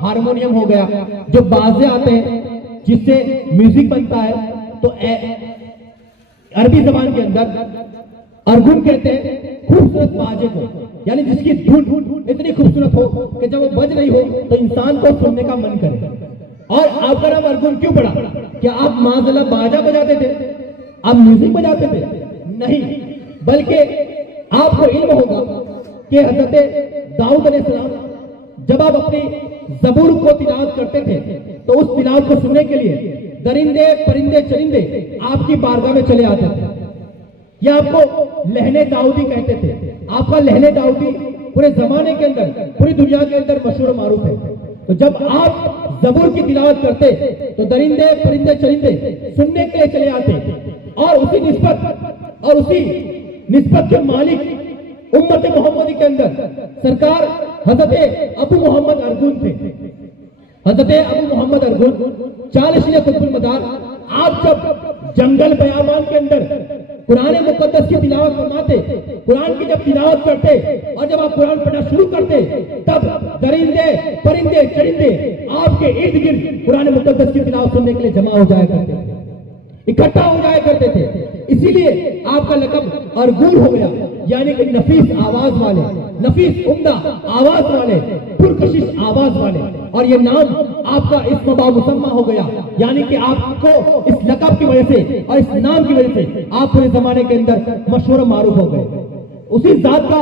हारमोनियम हो गया, जो बाजे आते हैं जिससे म्यूजिक बनता है, तो अरबी जबान के अंदर अरगुन कहते हैं खूबसूरत बाजे को, यानी जिसकी धुन इतनी खूबसूरत हो कि जब वो बज रही हो तो इंसान को सुनने का मन करे। और आपका नाम अरगुन क्यों पड़ा? क्या आप माज़अल्लाह बाजा बजाते थे, आप म्यूजिक बजाते थे? नहीं, बल्कि आपको इल्म होगा कि हजरत दाऊद अलैहिस्सलाम जब आप अपनी ज़बूर को तिलावत करते थे तो उस तिलावत को सुनने के लिए दरिंदे परिंदे चरिंदे आपकी बारगाह में चले आते थे। ये आपको लहने दाऊदी कहते थे। आपका लहने दाऊदी पूरे जमाने के अंदर, पूरी दुनिया के अंदर मशहूर मारूफ है। तो जब आप ज़बूर की तिलावत करते तो दरिंदे परिंदे चरिंदे सुनने के लिए चले आते, और उसी निस्बत के मालिक उम्मत मोहम्मदी के अंदर सरकार हजरत अबू मोहम्मद अरगुन थे। हजरत अबू मोहम्मद अरगुन 40 कुतुबुल मदार, आप जब जंगल बयामान के अंदर कुरान मुकद्दस की तिलावत फरमाते, कुरान की जब तिलावत करते और जब आप कुरान पढ़ना शुरू करते, तब दरिंदे परिंदे चरिंदे आपके इर्द गिर्द कुरान मुकद्दस की तिलावत सुनने के लिए जमा हो जाया करते थे, इकट्ठा हो जाया करते थे। इसीलिए आपका लकब अरगुन हो गया, यानी कि नफीस आवाज वाले, नफीस उम्दा आवाज वाले, पुरकशिश आवाज वाले। और ये नाम आपका इस्म बा मुसम्मा हो गया, यानी कि आपको इस लकब की वजह से और इस नाम की वजह से आप पूरे जमाने के अंदर मशहूर मारूफ हो गए। उसी जात का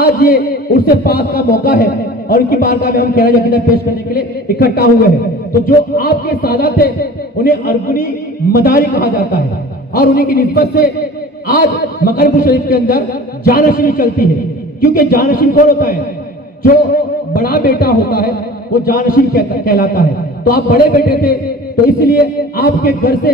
आज ये उर्से पाक का मौका है और इनकी बारगाह में हम खैराज अकीदत पेश करने के लिए इकट्ठा हुए हैं। तो जो आपके सादात थे उन्हें अरगुनी मदारी कहा जाता है, और उन्हीं की निस्बत से आज मकनपुर शरीफ के अंदर जानशीनी चलती है। क्योंकि जानशीन कौन होता है? जो बड़ा बेटा होता है वो जानशीन कहलाता है। तो आप बड़े बेटे थे, तो इसलिए आपके घर से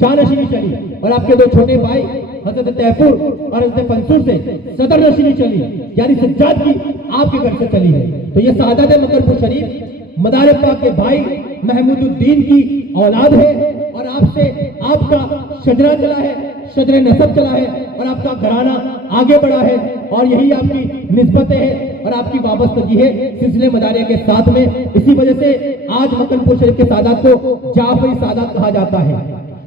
जानशीनी चली, और आपके 2 छोटे भाई हजरत तैफूर और हजरत फंसूर से सदर नशीनी चली, यानी सज्जाद की आपके घर से चली है। तो ये सादात मकनपुर शरीफ मदार पाक के भाई महमूदुद्दीन की औलाद है, और आपसे आपका शजरा चला है, शजरे नसब चला है, और आपका घराना आगे बढ़ा है, और यही आपकी निस्बतें हैं और आपकी वाबस्तगी है सिलसिले मदारिया के साथ में। इसी वजह से आज मकनपुर शरीफ के सादात को जाफरी सादात कहा जाता है।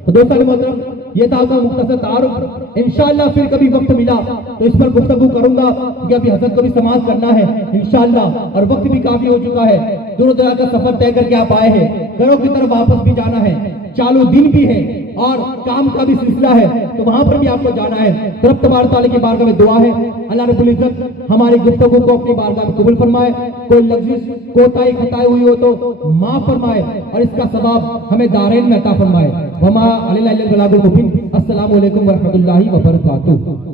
तो दोस्तों मोहतरम, ये था आपका मुख्तसर तारुफ। इंशाअल्लाह फिर कभी वक्त मिला तो इस पर गुफ्तगू करूंगा, क्योंकि अभी हजरत को भी समाज करना है इंशाअल्लाह, और वक्त भी काफी हो चुका है। दूर दराज का सफर तय करके आप आए हैं, घरों की तरफ वापस भी जाना है, चालू दिन भी है और काम का भी सिलसिला है, तो वहां पर भी आपको जाना है। तो रब तबारक तआला की बारगाह में दुआ है, अल्लाह रब्बुल इज्जत हमारी गुफ्तगू को अपनी बारगाह में कबूल फरमाए। कोई लफ्ज़ कोताही खताई हुई हो तो माफ फरमाए और इसका सवाब हमें दारैन में अता फरमाए। वमा अलैना इल्लल बलागुल मुबीन। अस्सलामु अलैकुम व रहमतुल्लाहि व बरकातुहू।